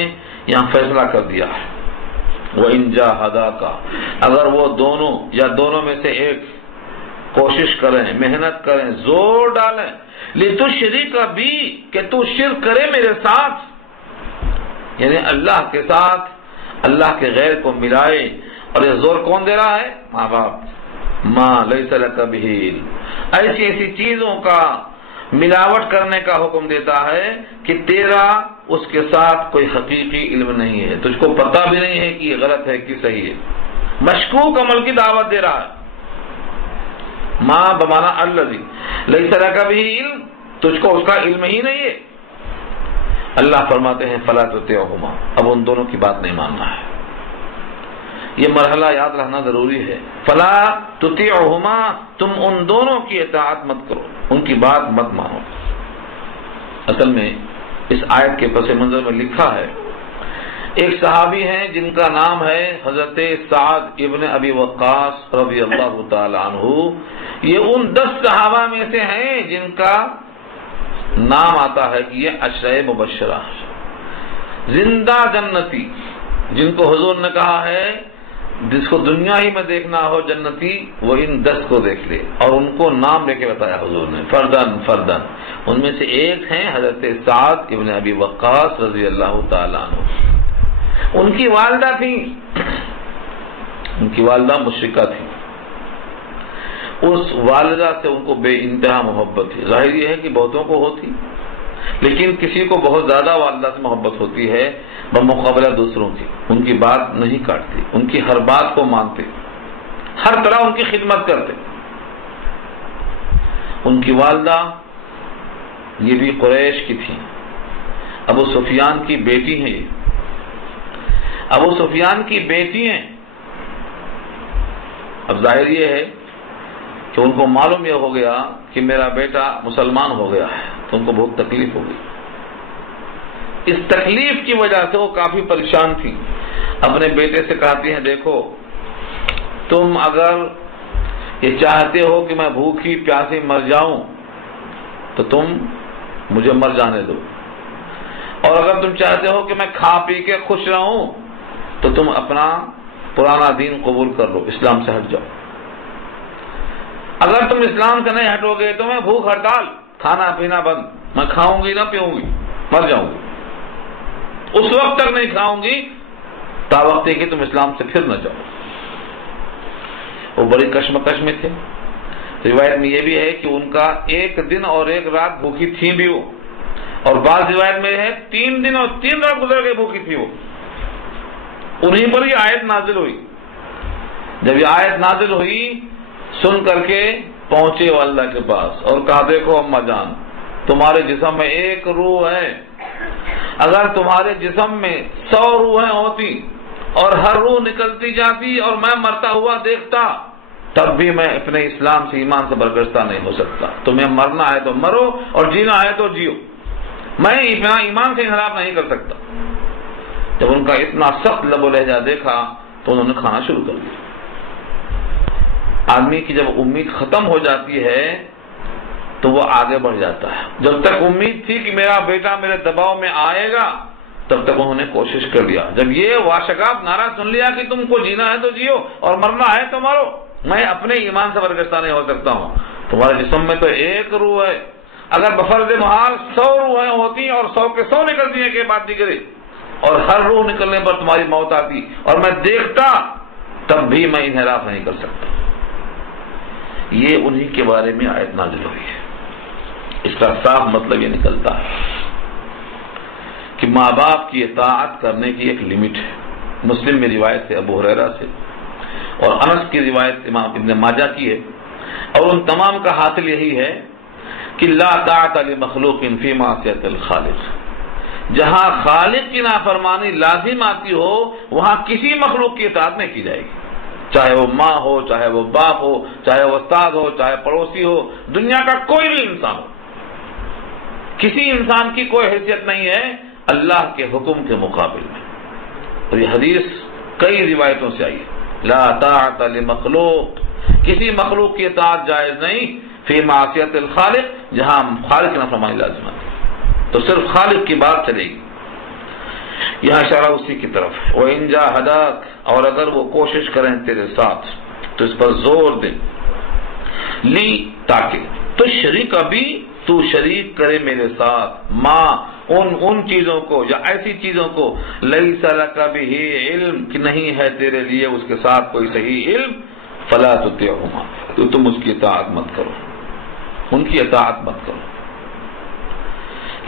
یہاں فیصلہ کر دیا ہے، وَإِن جَاهَدَاكَ، اگر وہ دونوں یا دونوں میں سے ایک کوشش کریں، محنت کریں، زور ڈالیں، لِتُشْرِكَ بِي، کہ تو شرک کرے میرے ساتھ، یعنی اللہ کے ساتھ اللہ کے غیر کو ملائے۔ اور یہ زور کون دے رہا ہے؟ ماں باپ۔ ماں لیس لک بہ، ایسی ایسی چیزوں کا ملاوٹ کرنے کا حکم دیتا ہے کہ تیرا اس کے ساتھ کوئی حقیقی علم نہیں ہے، تجھ کو پتہ بھی نہیں ہے کہ یہ غلط ہے کہ صحیح ہے، مشکوک عمل کی دعوت دے رہا ہے۔ ماں بمانا الذی لیس لک بہ علم، تجھ کو اس کا علم ہی نہیں ہے۔ اللہ فرماتے ہیں فلا تطیعہما، اب ان دونوں کی بات نہیں ماننا ہے۔ یہ مرحلہ یاد رہنا ضروری ہے، فلا تطیعہما، تم ان دونوں کی اطاعت مت کرو، ان کی بات مت مانو۔ اصل میں اس آیت کے پس منظر میں لکھا ہے ایک صحابی ہیں جن کا نام ہے حضرت سعد ابن ابی وقاص رضی اللہ تعالی عنہ. یہ ان 10 صحابہ میں سے ہیں جن کا نام آتا ہے کہ یہ عشرہ مبشرہ، زندہ جنتی، جن کو حضور نے کہا ہے جس کو دنیا ہی میں دیکھنا ہو جنتی وہ ان 10 کو دیکھ لے، اور ان کو نام لے کے بتایا حضور نے فردن فردن. ان میں سے ایک ہیں حضرت سعد ابن ابی وقاص رضی اللہ تعالی عنہ. ان کی والدہ تھی، ان کی والدہ مشرکہ تھی. اس والدہ سے ان کو بے انتہا محبت تھی. ظاہر یہ ہے کہ بہتوں کو ہوتی، لیکن کسی کو بہت زیادہ والدہ سے محبت ہوتی ہے بمقابلہ دوسروں کی. ان کی بات نہیں کاٹتے، ان کی ہر بات کو مانتے، ہر طرح ان کی خدمت کرتے. ان کی والدہ یہ بھی قریش کی تھی، ابو سفیان کی بیٹی ہیں. یہ ابو سفیان کی بیٹی ہیں. اب ظاہر یہ ہے کہ ان کو معلوم یہ ہو گیا کہ میرا بیٹا مسلمان ہو گیا ہے، تو ان کو بہت تکلیف ہو گئی. اس تکلیف کی وجہ سے وہ کافی پریشان تھی. اپنے بیٹے سے کہتی ہیں دیکھو تم اگر یہ چاہتے ہو کہ میں بھوکی پیاسی مر جاؤں تو تم مجھے مر جانے دو، اور اگر تم چاہتے ہو کہ میں کھا پی کے خوش رہوں تو تم اپنا پرانا دین قبول کر لو، اسلام سے ہٹ جاؤ. اگر تم اسلام سے نہیں ہٹو گے تو میں بھوک ہڑتال، کھانا پینا بند، میں کھاؤں گی نہ پیوں گی، مر جاؤں گی. اس وقت تک نہیں کھاؤں گی تا وقت کہ تم اسلام سے پھر نہ جاؤ. وہ بڑی کشمکش میں تھے. روایت میں یہ بھی ہے کہ ان کا 1 دن اور 1 رات بھوکی تھی بھی وہ، اور بعض روایت میں ہے 3 دن اور 3 رات گزر کے بھوکی تھی وہ. انہیں پر یہ آیت نازل ہوئی. جب یہ آیت نازل ہوئی سن کر کے پہنچے وہ اللہ کے پاس اور کہا دیکھو اماں جان تمہارے جسم میں 1 روح ہے، اگر تمہارے جسم میں 100 روحیں ہوتی اور ہر روح نکلتی جاتی اور میں مرتا ہوا دیکھتا تب بھی میں اپنے اسلام سے ایمان سے برگشتہ نہیں ہو سکتا. تمہیں مرنا ہے تو مرو اور جینا ہے تو جیو، میں ایمان سے انحراف نہیں کر سکتا. جب ان کا اتنا سخت لب و لہجہ دیکھا تو انہوں نے کھانا شروع کر دیا. آدمی کی جب امید ختم ہو جاتی ہے تو وہ آگے بڑھ جاتا ہے. جب تک امید تھی کہ میرا بیٹا میرے دباؤ میں آئے گا تب تک انہوں نے کوشش کر لیا. جب یہ واشگاف نعرہ سن لیا کہ تم کو جینا ہے تو جیو اور مرنا ہے تو مرو، میں اپنے ایمان سے برگشتہ نہیں ہو سکتا ہوں. تمہارے جسم میں تو 1 روح ہے، اگر بفرض محال 100 روحیں ہوتی اور 100 کے 100 نکلتی ہیں کہ بات دیگرے، اور ہر روح نکلنے پر تمہاری موت آتی اور میں دیکھتا تب بھی میں انحراف نہیں کر سکتا. یہ انہی کے بارے میں آیت نازل ہوئی ہے. اس کا صاف مطلب یہ نکلتا ہے کہ ماں باپ کی اطاعت کرنے کی ایک لمٹ ہے. مسلم میں روایت ہے ابو ہریرہ سے، اور انس کی روایت امام ابن ماجہ کی ہے، اور ان تمام کا حاصل یہی ہے کہ لا طاعت لمخلوق فی معصیۃ الخالق. جہاں خالق کی نافرمانی لازم آتی ہو وہاں کسی مخلوق کی اطاعت نہیں کی جائے گی، چاہے وہ ماں ہو، چاہے وہ باپ ہو، چاہے وہ استاد ہو، چاہے پڑوسی ہو، دنیا کا کوئی بھی انسان ہو. کسی انسان کی کوئی حیثیت نہیں ہے اللہ کے حکم کے مقابل میں. اور یہ حدیث کئی روایتوں سے آئی ہے. لا طاعت لمخلوق، کسی مخلوق کی اطاعت جائز نہیں فی معصیت الخالق، جہاں خالق کی نافرمانی لازم آتی تو صرف خالق کی بات چلے گی. یہاں اشارہ اسی کی طرف ہے. وَإِن جَاهَدَاكَ، اور اگر وہ کوشش کریں تیرے ساتھ تو اس پر زور دے، لی تاکہ تو شریک ابھی تو شریک کرے میرے ساتھ ماں ان چیزوں کو یا ایسی چیزوں کو لیس لک بہ علم کہ نہیں ہے تیرے لیے اس کے ساتھ کوئی صحیح علم، فلا تطعهما، تو تم اس کی اطاعت مت کرو، ان کی اطاعت مت کرو.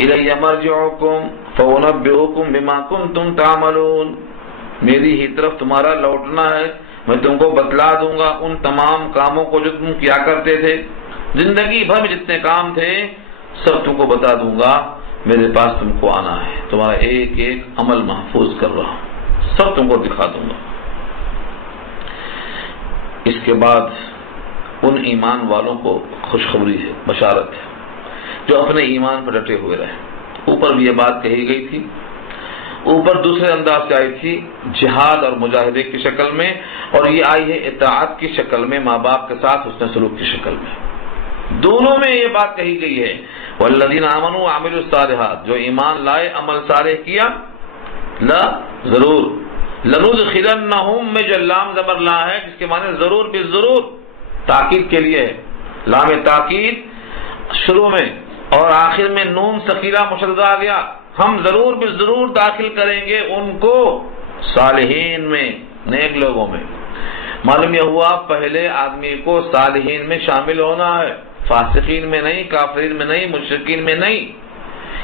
الی مرجعکم فانبئکم بما کنتم تعملون، میری ہی طرف تمہارا لوٹنا ہے، میں تم کو بتلا دوں گا ان تمام کاموں کو جو تم کیا کرتے تھے، زندگی بھر میں جتنے کام تھے سب تم کو بتا دوں گا. میرے پاس تم کو آنا ہے، تمہارا ایک ایک عمل محفوظ کر رہا ہوں، سب تم کو دکھا دوں گا. اس کے بعد ان ایمان والوں کو خوشخبری ہے، بشارت ہے جو اپنے ایمان پر ڈٹے ہوئے رہے. اوپر بھی یہ بات کہی گئی تھی اوپر دوسرے انداز سے آئی تھی جہاد اور مجاہدے کی شکل میں، اور یہ آئی ہے اطاعت کی شکل میں، ماں باپ کے ساتھ حسن سلوک کی شکل میں۔ دونوں میں یہ بات کہی گئی ہے والذین آمنوا وعملوا الصالحات، جو ایمان لائے عمل صالح کیا، لا ضرور لندخلنہم میں جو لام زبر لا ہے جس کے معنی ضرور بالضرور تاکید کے لیے ہے، لام تاکید شروع میں اور آخر میں نون ثقیلہ مشددہ آ گیا، ہم ضرور بالضرور داخل کریں گے ان کو صالحین میں، نیک لوگوں میں۔ معلوم یہ ہوا پہلے آدمی کو صالحین میں شامل ہونا ہے، فاسقین میں نہیں، کافرین میں نہیں، مشرکین میں نہیں۔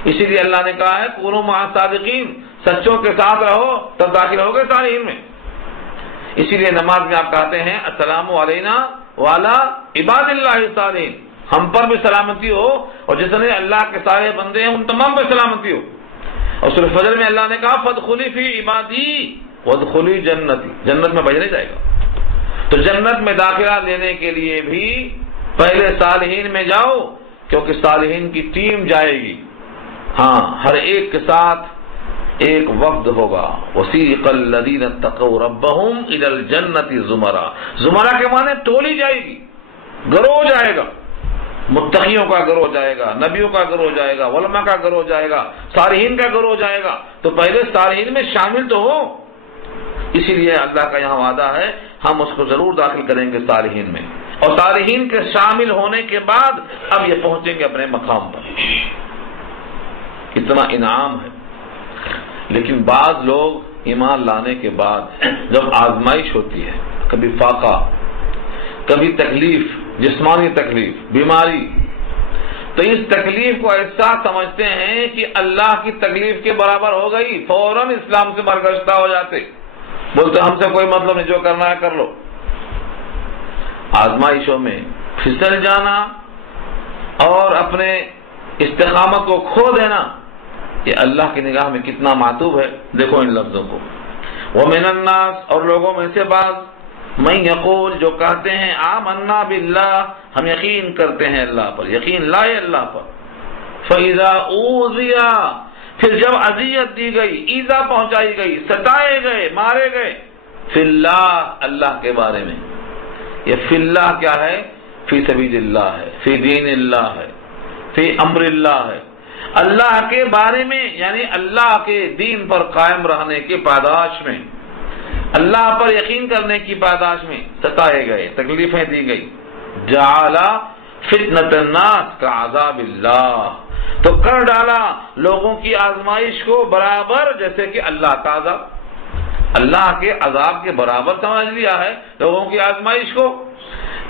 اسی لیے اللہ نے کہا ہے کونوا مع الصادقین، سچوں کے ساتھ رہو تب داخل ہوگے صالحین میں۔ اسی لیے نماز میں آپ کہتے ہیں السلام علینا وعلی عباد اللہ الصالحین، ہم پر بھی سلامتی ہو اور جتنے اللہ کے سارے بندے ہیں ان تمام پہ سلامتی ہو۔ اور سورہ فجر میں اللہ نے کہا فادخلی فی عبادی وادخلی جنتی، جنت میں بھیجا جائے گا۔ تو جنت میں داخلہ لینے کے لیے بھی پہلے صالحین میں جاؤ، کیونکہ صالحین کی ٹیم جائے گی، ہاں ہر ایک کے ساتھ ایک وفد ہوگا۔ وسیق الذین اتقوا ربهم الی الجنۃ زمرا، زمرا کے معنی ٹولی جائے گی، گروہ جائے گا، متقیوں کا گروہ جائے گا، نبیوں کا گروہ جائے گا، علماء کا گروہ جائے گا، صالحین کا گروہ جائے گا۔ تو پہلے صالحین میں شامل تو ہو، اسی لیے اللہ کا یہاں وعدہ ہے ہم اس کو ضرور داخل کریں گے صالحین میں، اور صالحین کے شامل ہونے کے بعد اب یہ پہنچیں گے اپنے مقام پر۔ اتنا انعام ہے۔ لیکن بعض لوگ ایمان لانے کے بعد جب آزمائش ہوتی ہے، کبھی فاقہ، کبھی تکلیف، جسمانی تکلیف، بیماری، تو اس تکلیف کو ایسا سمجھتے ہیں کہ اللہ کی تکلیف کے برابر ہو گئی، فوراً اسلام سے برگشتہ ہو جاتے، بولتے ہم سے کوئی مطلب نہیں، جو کرنا ہے کر لو۔ آزمائشوں میں پھسل جانا اور اپنے استقامت کو کھو دینا، یہ اللہ کی نگاہ میں کتنا معتوب ہے۔ دیکھو ان لفظوں کو، وَمِنَ النَّاسِ، اور لوگوں میں سے بعض، مَن یقول، جو کہتے ہیں آمنا باللہ، ہم یقین کرتے ہیں اللہ پر، یقین لائے اللہ پر، فَإِذَا أُوذِيَ، پھر جب اذیت دی گئی، ایذا پہنچائی گئی، ستائے گئے، مارے گئے، فی اللہ، اللہ کے بارے میں، یہ فی اللہ کیا ہے؟ فی سبیل اللہ ہے، فی دین اللہ ہے، فی امر اللہ ہے، اللہ کے بارے میں، یعنی اللہ کے دین پر قائم رہنے کی پاداش میں، اللہ پر یقین کرنے کی پاداش میں ستائے گئے، تکلیفیں دی گئی۔ جعل فتنۃ الناس کعذاب اللہ، تو کر ڈالا لوگوں کی آزمائش کو برابر جیسے کہ اللہ کا عذاب، اللہ کے عذاب کے برابر سمجھ لیا ہے لوگوں کی آزمائش کو۔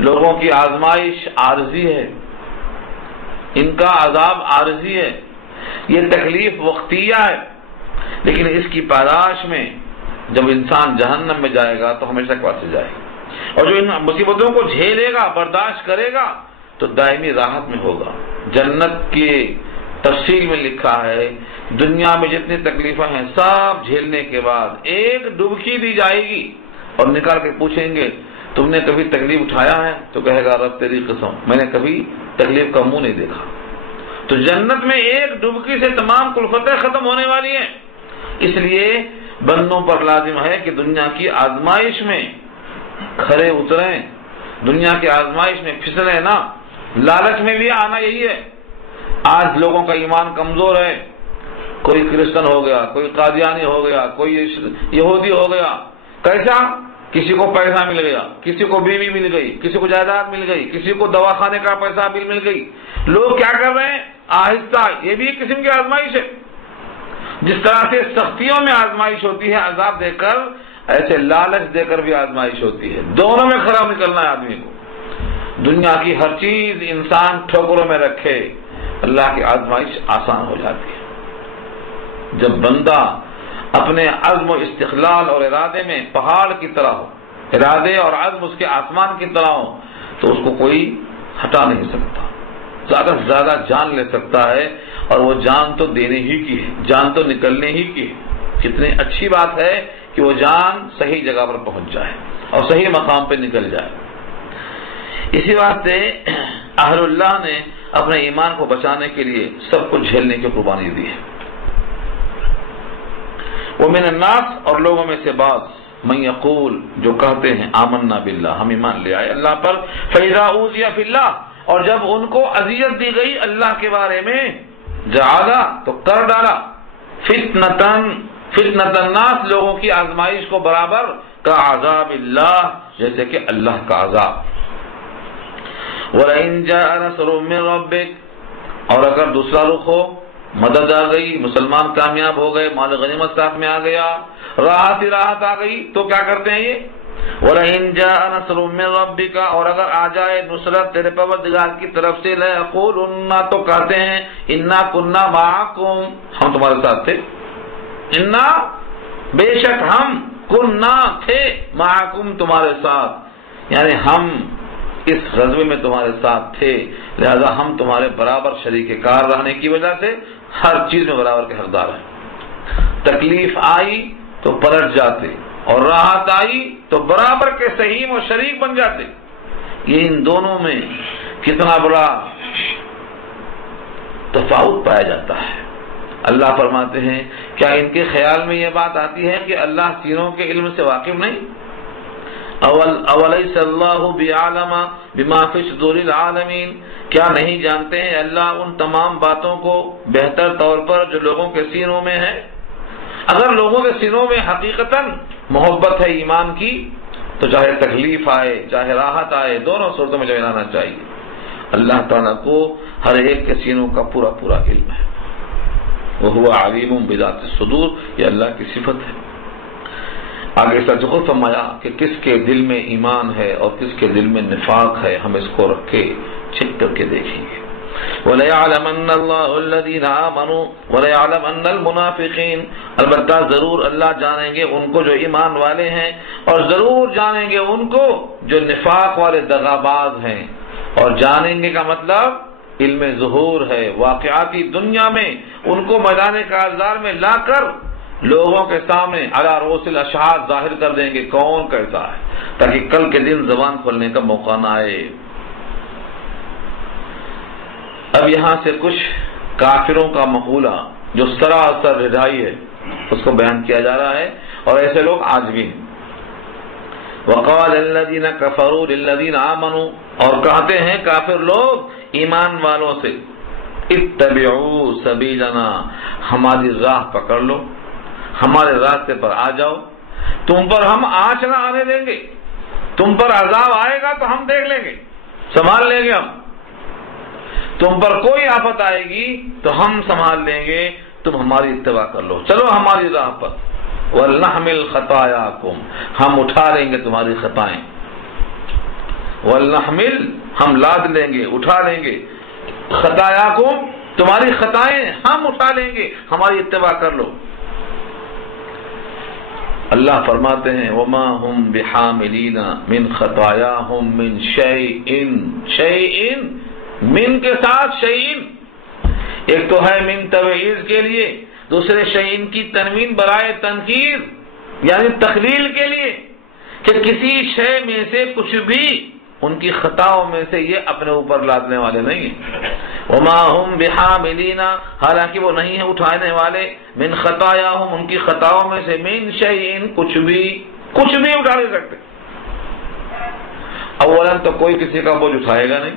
لوگوں کی آزمائش عارضی ہے، ان کا عذاب عارضی ہے، یہ تکلیف وقتیہ ہے، لیکن اس کی پاداش میں جب انسان جہنم میں جائے گا تو ہمیشہ کے واسطے جائے گا، اور جو ان مصیبتوں کو جھیلے گا، برداشت کرے گا تو دائمی راحت میں ہوگا۔ جنت کی تفصیل میں لکھا ہے دنیا میں جتنی تکلیفیں ہیں سب جھیلنے کے بعد ایک ڈبکی دی جائے گی اور نکال کے پوچھیں گے تم نے کبھی تکلیف اٹھایا ہے؟ تو کہے گا رب تیری قسم میں نے کبھی تکلیف کا منہ نہیں دیکھا۔ تو جنت میں ایک ڈبکی سے تمام کلفتیں ختم ہونے والی ہیں۔ اس لیے بندوں پر لازم ہے کہ دنیا کی آزمائش میں کھرے اتریں، دنیا کی آزمائش میں پھسلیں نہ۔ لالچ میں بھی آنا یہی ہے۔ آج لوگوں کا ایمان کمزور ہے، کوئی کرسچن ہو گیا، کوئی قادیانی ہو گیا، کوئی یہودی ہو گیا، کیسا؟ کسی کو پیسہ مل گیا، کسی کو بیوی مل گئی، کسی کو جائیداد مل گئی، کسی کو دواخانے کا پیسہ بل مل گئی۔ لوگ کیا کر رہے ہیں؟ آہستہ، یہ بھی ایک قسم کی آزمائش ہے۔ جس طرح سے سختیوں میں آزمائش ہوتی ہے عذاب دے کر، ایسے لالچ دے کر بھی آزمائش ہوتی ہے۔ دونوں میں کھڑا نکلنا ہے آدمی کو۔ دنیا کی ہر چیز انسان ٹھوکروں میں رکھے، اللہ کی آزمائش آسان ہو جاتی ہے۔ جب بندہ اپنے عزم و استقلال اور ارادے میں پہاڑ کی طرح ہو، ارادے اور عزم اس کے آسمان کی طرح ہو، تو اس کو کوئی ہٹا نہیں سکتا۔ زیادہ سے زیادہ جان لے سکتا ہے، اور وہ جان تو دینے ہی کی ہے، جان تو نکلنے ہی کی ہے۔ کتنی اچھی بات ہے کہ وہ جان صحیح جگہ پر پہنچ جائے اور صحیح مقام پہ نکل جائے۔ اسی واسطے اہل اللہ نے اپنے ایمان کو بچانے کے لیے سب کچھ جھیلنے کی قربانی دی ہے۔ ومن الناس اور لوگوں میں سے بعض من یقول جو کہتے ہیں آمنا باللہ ہم ایمان لے آئے اللہ پر فإذا اوذی فی اللہ اور جب ان کو اذیت دی گئی اللہ کے بارے میں جعلا تو کر ڈالا فتنة الناس لوگوں کی آزمائش کو برابر کا عذاب اللہ جیسے کہ اللہ کا عذاب وَلَئِن جَاءَ نَصْرٌ مِّن رَبِّكَ اور اگر دوسرا رخ ہو مدد آ گئی مسلمان کامیاب ہو گئے مال غنیمت ساتھ میں آ گیا راحت آ گئی تو کیا کرتے ہیں یہ وَلَئِن جَاءَ نَصْرٌ مِّن رَبِّكَ اور اگر آ جائے نصرت تیرے پروردگار کی طرف سے لَيَقُولُنَّ تو کہتے ہیں اِنَّا كُنَّا مَعَكُمْ ہم تمہارے ساتھ تھے اِنَّا بے شک ہم کننا تھے معکم تمہارے ساتھ یعنی ہم اس غزوے میں تمہارے ساتھ تھے لہذا ہم تمہارے برابر شریک کار رہنے کی وجہ سے ہر چیز میں برابر کے حقدار ہیں تکلیف آئی تو پلٹ جاتے اور راحت آئی تو برابر کے سہیم اور شریک بن جاتے یہ ان دونوں میں کتنا بڑا تفاوت پایا جاتا ہے اللہ فرماتے ہیں کیا ان کے خیال میں یہ بات آتی ہے کہ اللہ سینوں کے علم سے واقف نہیں اولیس اللہ بعالم بما فی صدور العالمین کیا نہیں جانتے ہیں اللہ ان تمام باتوں کو بہتر طور پر جو لوگوں کے سینوں میں ہے اگر لوگوں کے سینوں میں حقیقتاً محبت ہے ایمان کی تو چاہے تکلیف آئے چاہے راحت آئے دونوں صورتوں میں جو آنا چاہیے اللہ تعالیٰ کو ہر ایک کے سینوں کا پورا پورا علم ہے وہ علیم بذات الصدور یہ اللہ کی صفت ہے آگے سچ خود فرمایا کہ کس کے دل میں ایمان ہے اور کس کے دل میں نفاق ہے ہم اس کو رکھ کے چیک کر کے دیکھیں گے وَلَيَعْلَمَنَّ اللَّهُ الَّذِينَ آمَنُوا وَلَيَعْلَمَنَّ الْمُنَافِقِينَ البتہ ضرور اللہ جانیں گے ان کو جو ایمان والے ہیں اور ضرور جانیں گے ان کو جو نفاق والے دغاباز ہیں اور جانیں گے کا مطلب علم ظہور ہے واقعاتی دنیا میں ان کو میدان کارزار میں لا کر لوگوں کے سامنے علی رؤوس الاشہاد ظاہر کر دیں گے کون کیسا ہے تاکہ کل کے دن زبان کھولنے کا موقع نہ آئے اب یہاں سے کچھ کافروں کا مقولہ جو سراسر رجائی ہے اس کو بیان کیا جا رہا ہے اور ایسے لوگ آج بھی ہیں وقال الذين كفروا للذين آمنوا اور کہتے ہیں کافر لوگ ایمان والوں سے اتبعوا سبیلنا ہماری راہ پکڑ لو ہمارے راستے پر آ جاؤ تم پر ہم آنچ نہ آنے دیں گے تم پر عذاب آئے گا تو ہم دیکھ لیں گے سنبھال لیں گے ہم تم پر کوئی آفت آئے گی تو ہم سنبھال لیں گے تم ہماری اتباع کر لو چلو ہماری راہ پر وَلْنَحْمِلْ خَطَايَاكُمْ ہم اٹھا لیں گے تمہاری خطائیں وَلْنَحْمِلْ ہم لاد لیں گے اٹھا لیں گے خطاياكم تمہاری خطائیں ہم اٹھا لیں گے ہماری اتباع کر لو اللہ فرماتے ہیں وَمَا هُمْ بِحَامِلِينَ مِنْ خَطَايَاهُمْ مِنْ شَيْءٍ من کے ساتھ شیئن ایک تو ہے من تبعیض کے لیے دوسرے شیئن کی تنوین برائے تنکیر یعنی تخلیل کے لیے کہ کسی شے میں سے کچھ بھی ان کی خطاؤں میں سے یہ اپنے اوپر لادنے والے نہیں ہیں وما هم بحاملین حالانکہ وہ نہیں ہیں اٹھانے والے من خطاياهم ان کی خطاؤں میں سے من شیئن کچھ بھی اٹھا نہیں سکتے اولا تو کوئی کسی کا بوجھ اٹھائے گا نہیں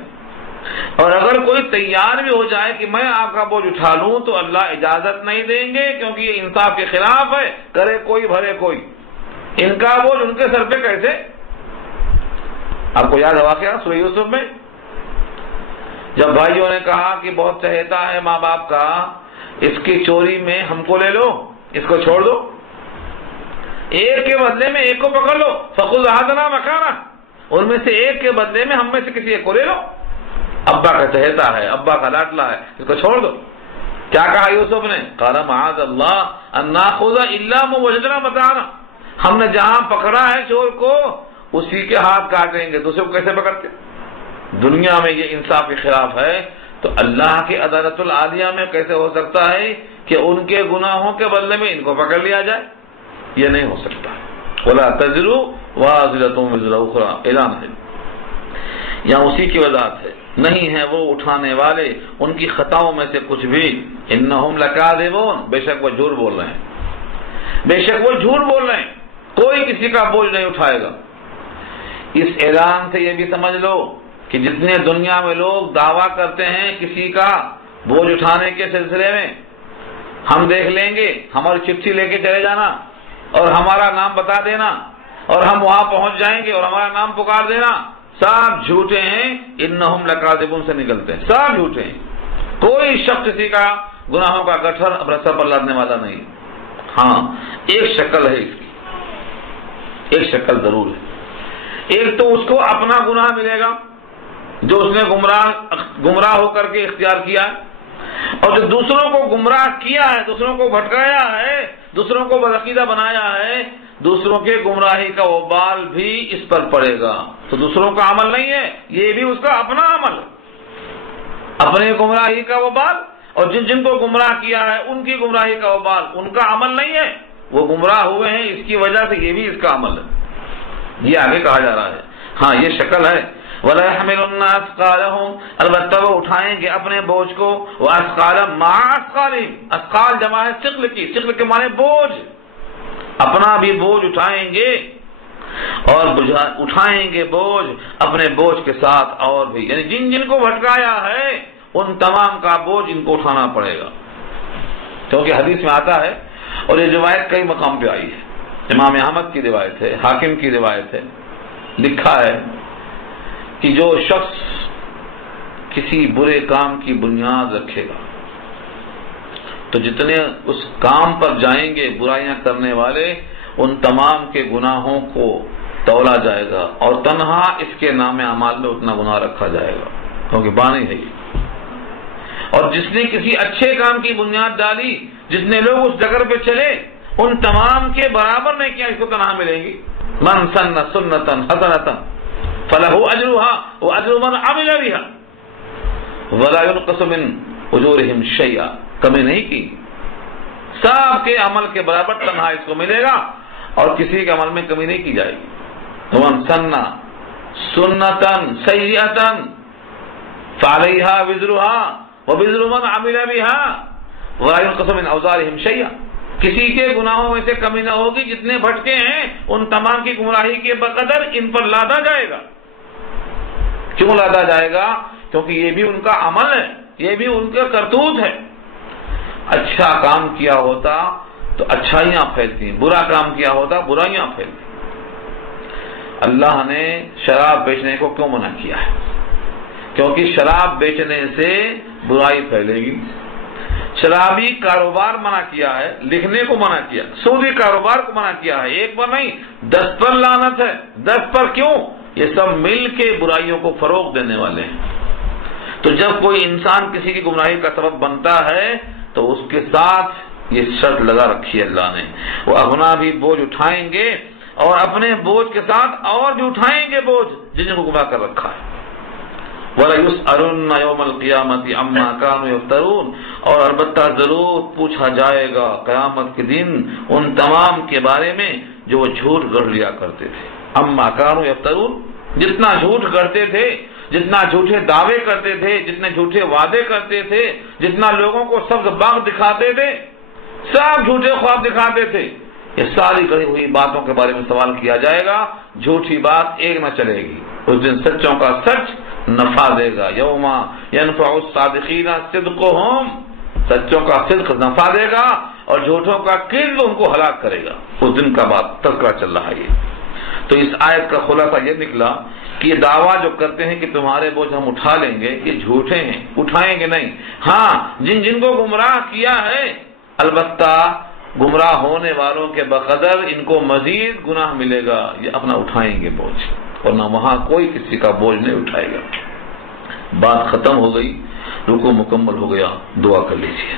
اور اگر کوئی تیار بھی ہو جائے کہ میں آپ کا بوجھ اٹھا لوں تو اللہ اجازت نہیں دیں گے کیونکہ یہ انصاف کے خلاف ہے کرے کوئی بھرے کوئی ان کا بوجھ ان کے سر پہ کیسے آپ کو یاد ہے واقعہ سورہ یوسف میں جب بھائیوں نے کہا کہ بہت چہیتا ہے ماں باپ کا اس کی چوری میں ہم کو لے لو اس کو چھوڑ دو ایک کے بدلے میں ایک کو پکڑ لو فخذ احدنا مکانہ ان میں سے ایک کے بدلے میں ہم میں سے کسی ایک کو لے لو ابا کا چہیتا ہے ابا کا لاڈلا ہے اس کو چھوڑ دو کیا کہا یوسف نے قال معاذ اللہ ان ناخذ الا ما وجدنا متاعنا ہم نے جہاں پکڑا ہے چور کو اسی کے ہاتھ کاٹیں گے دوسرے کو کیسے پکڑتے دنیا میں یہ انصاف کے خلاف ہے تو اللہ کی عدالت العالیہ میں کیسے ہو سکتا ہے کہ ان کے گناہوں کے بدلے میں ان کو پکڑ لیا جائے یہ نہیں ہو سکتا ولا تزر وازرۃ وزر اخرى اعلان ہے یہاں اسی کی وضاحت ہے نہیں ہے وہ اٹھانے والے ان کی خطاؤں میں سے کچھ بھی انہم لکاذبون بے شک وہ جھوٹ بول رہے ہیں بے شک وہ جھوٹ بول رہے ہیں، کوئی کسی کا بوجھ نہیں اٹھائے گا۔ اس اعلان سے یہ بھی سمجھ لو کہ جتنے دنیا میں لوگ دعویٰ کرتے ہیں کسی کا بوجھ اٹھانے کے سلسلے میں، ہم دیکھ لیں گے، ہماری چٹھی لے کے چلے جانا اور ہمارا نام بتا دینا اور ہم وہاں پہنچ جائیں گے اور ہمارا نام پکار دینا، سب جھوٹے ہیں، انہم لکاذبون سے نکلتے ہیں، سب جھوٹے ہیں۔ کوئی شخص کسی کا گناہوں کا گٹھر اپنے سر پر لادنے والا نہیں۔ ہاں ایک شکل ہے اس کی، ایک شکل ضرور ہے۔ ایک تو اس کو اپنا گناہ ملے گا جو اس نے گمراہ ہو کر کے اختیار کیا ہے، اور جو دوسروں کو گمراہ کیا ہے، دوسروں کو بھٹکایا ہے، دوسروں کو بدعقیدہ بنایا ہے، دوسروں کے گمراہی کا وبال بھی اس پر پڑے گا۔ تو دوسروں کا عمل نہیں ہے، یہ بھی اس کا اپنا عمل ہے، اپنے گمراہی کا وبال، اور جن کو گمراہ کیا ہے ان کی گمراہی کا وبال ان کا عمل نہیں ہے، وہ گمراہ ہوئے ہیں اس کی وجہ سے، یہ بھی اس کا عمل ہے۔ یہ آگے کہا جا رہا ہے، ہاں یہ شکل ہے۔ وَلَا يَحْمِلُنَّ أَثْقَالَهُمْ، البتہ وہ اٹھائیں گے اپنے بوجھ کو، وَأَثْقَالًا مَعَ أَثْقَالِهِمْ، اثقال جمع ہے ثقل کی، ثقل کے معنی بوجھ، اپنا بھی بوجھ اٹھائیں گے اور اٹھائیں گے بوجھ اپنے بوجھ کے ساتھ اور بھی، یعنی جن کو بھٹکایا ہے ان تمام کا بوجھ ان کو اٹھانا پڑے گا، کیونکہ حدیث میں آتا ہے اور یہ روایت کئی مقام پہ آئی ہے، امام احمد کی روایت ہے، حاکم کی روایت ہے، لکھا ہے کہ جو شخص کسی برے کام کی بنیاد رکھے گا تو جتنے اس کام پر جائیں گے برائیاں کرنے والے، ان تمام کے گناہوں کو تولا جائے گا اور تنہا اس کے نام اعمال میں اتنا گناہ رکھا جائے گا، کیونکہ بانی ہے یہ۔ اور جس نے کسی اچھے کام کی بنیاد ڈالی، جتنے لوگ اس ڈگر پہ چلے، ان تمام کے برابر نہیں کیا، اس کو تنہا ملیں گی۔ من سن سنتا حسنتا فلہ اجرها واجر من عمل بها ولا ينقص من اجورهم شیئا، کمی نہیں کی، سب کے عمل کے برابر تنہا اس کو ملے گا اور کسی کے عمل میں کمی نہیں کی جائے گی۔ من سن سنتا سیئتا فعلیہا وزرها ووزر من عمل بها ولا ينقص من اوزارهم شیئا، کسی کے گناہوں میں سے کمی نہ ہوگی، جتنے بھٹکے ہیں ان تمام کی گمراہی کے بقدر ان پر لادا جائے گا۔ کیوں لادا جائے گا؟ کیونکہ یہ بھی ان کا عمل ہے، یہ بھی ان کا کرتوت ہے۔ اچھا کام کیا ہوتا تو اچھائیاں پھیلتی ہیں، برا کام کیا ہوتا برائیاں پھیلتی۔ اللہ نے شراب بیچنے کو کیوں منع کیا ہے؟ کیونکہ شراب بیچنے سے برائی پھیلے گی۔ شرابی کاروبار منع کیا ہے، لکھنے کو منع کیا، سودی کاروبار کو منع کیا ہے، ایک پر نہیں 10 پر لعنت ہے۔ 10 پر کیوں؟ یہ سب مل کے برائیوں کو فروغ دینے والے ہیں۔ تو جب کوئی انسان کسی کی گمراہی کا سبب بنتا ہے تو اس کے ساتھ یہ شرط لگا رکھی ہے اللہ نے، وہ اپنا بھی بوجھ اٹھائیں گے اور اپنے بوجھ کے ساتھ اور بھی اٹھائیں گے بوجھ جن کو گمراہ کر رکھا ہے۔ وَلَيُسْأَلُنَّ يَوْمَ الْقِيَامَةِ عَمَّا كَانُوا يَفْتَرُونَ، اور البتہ ضرور پوچھا جائے گا قیامت کے دن ان تمام کے بارے میں جو وہ جھوٹ گڑھ لیا کرتے تھے۔ عَمَّا كَانُوا يَفْتَرُونَ، جتنا جھوٹ گڑھتے تھے، جتنا جھوٹے دعوے کرتے تھے، جتنے جھوٹے وعدے کرتے تھے، جتنا لوگوں کو سبز باغ دکھاتے تھے، سب جھوٹے خواب دکھاتے تھے، یہ ساری گڑھی ہوئی باتوں کے بارے میں سوال کیا جائے گا۔ جھوٹی بات ایک نہ چلے گی، اس دن سچوں کا سچ نفع دے گا۔ یوم ینفع الصادقین صدقہم، سچوں کا صدق نفع دے گا اور جھوٹوں کا کذب ان کو ہلاک کرے گا۔ اس دن کا بات تذکرہ چل رہا ہے۔ تو اس آیت کا خلاصہ یہ نکلا کہ یہ دعویٰ جو کرتے ہیں کہ تمہارے بوجھ ہم اٹھا لیں گے، یہ جھوٹے ہیں، اٹھائیں گے نہیں۔ ہاں جن کو گمراہ کیا ہے، البتہ گمراہ ہونے والوں کے بقدر ان کو مزید گناہ ملے گا، یہ اپنا اٹھائیں گے بوجھ، اور نہ وہاں کوئی کسی کا بوجھ نہیں اٹھائے گا۔ بات ختم ہو گئی، رکوع مکمل ہو گیا، دعا کر لیجیے۔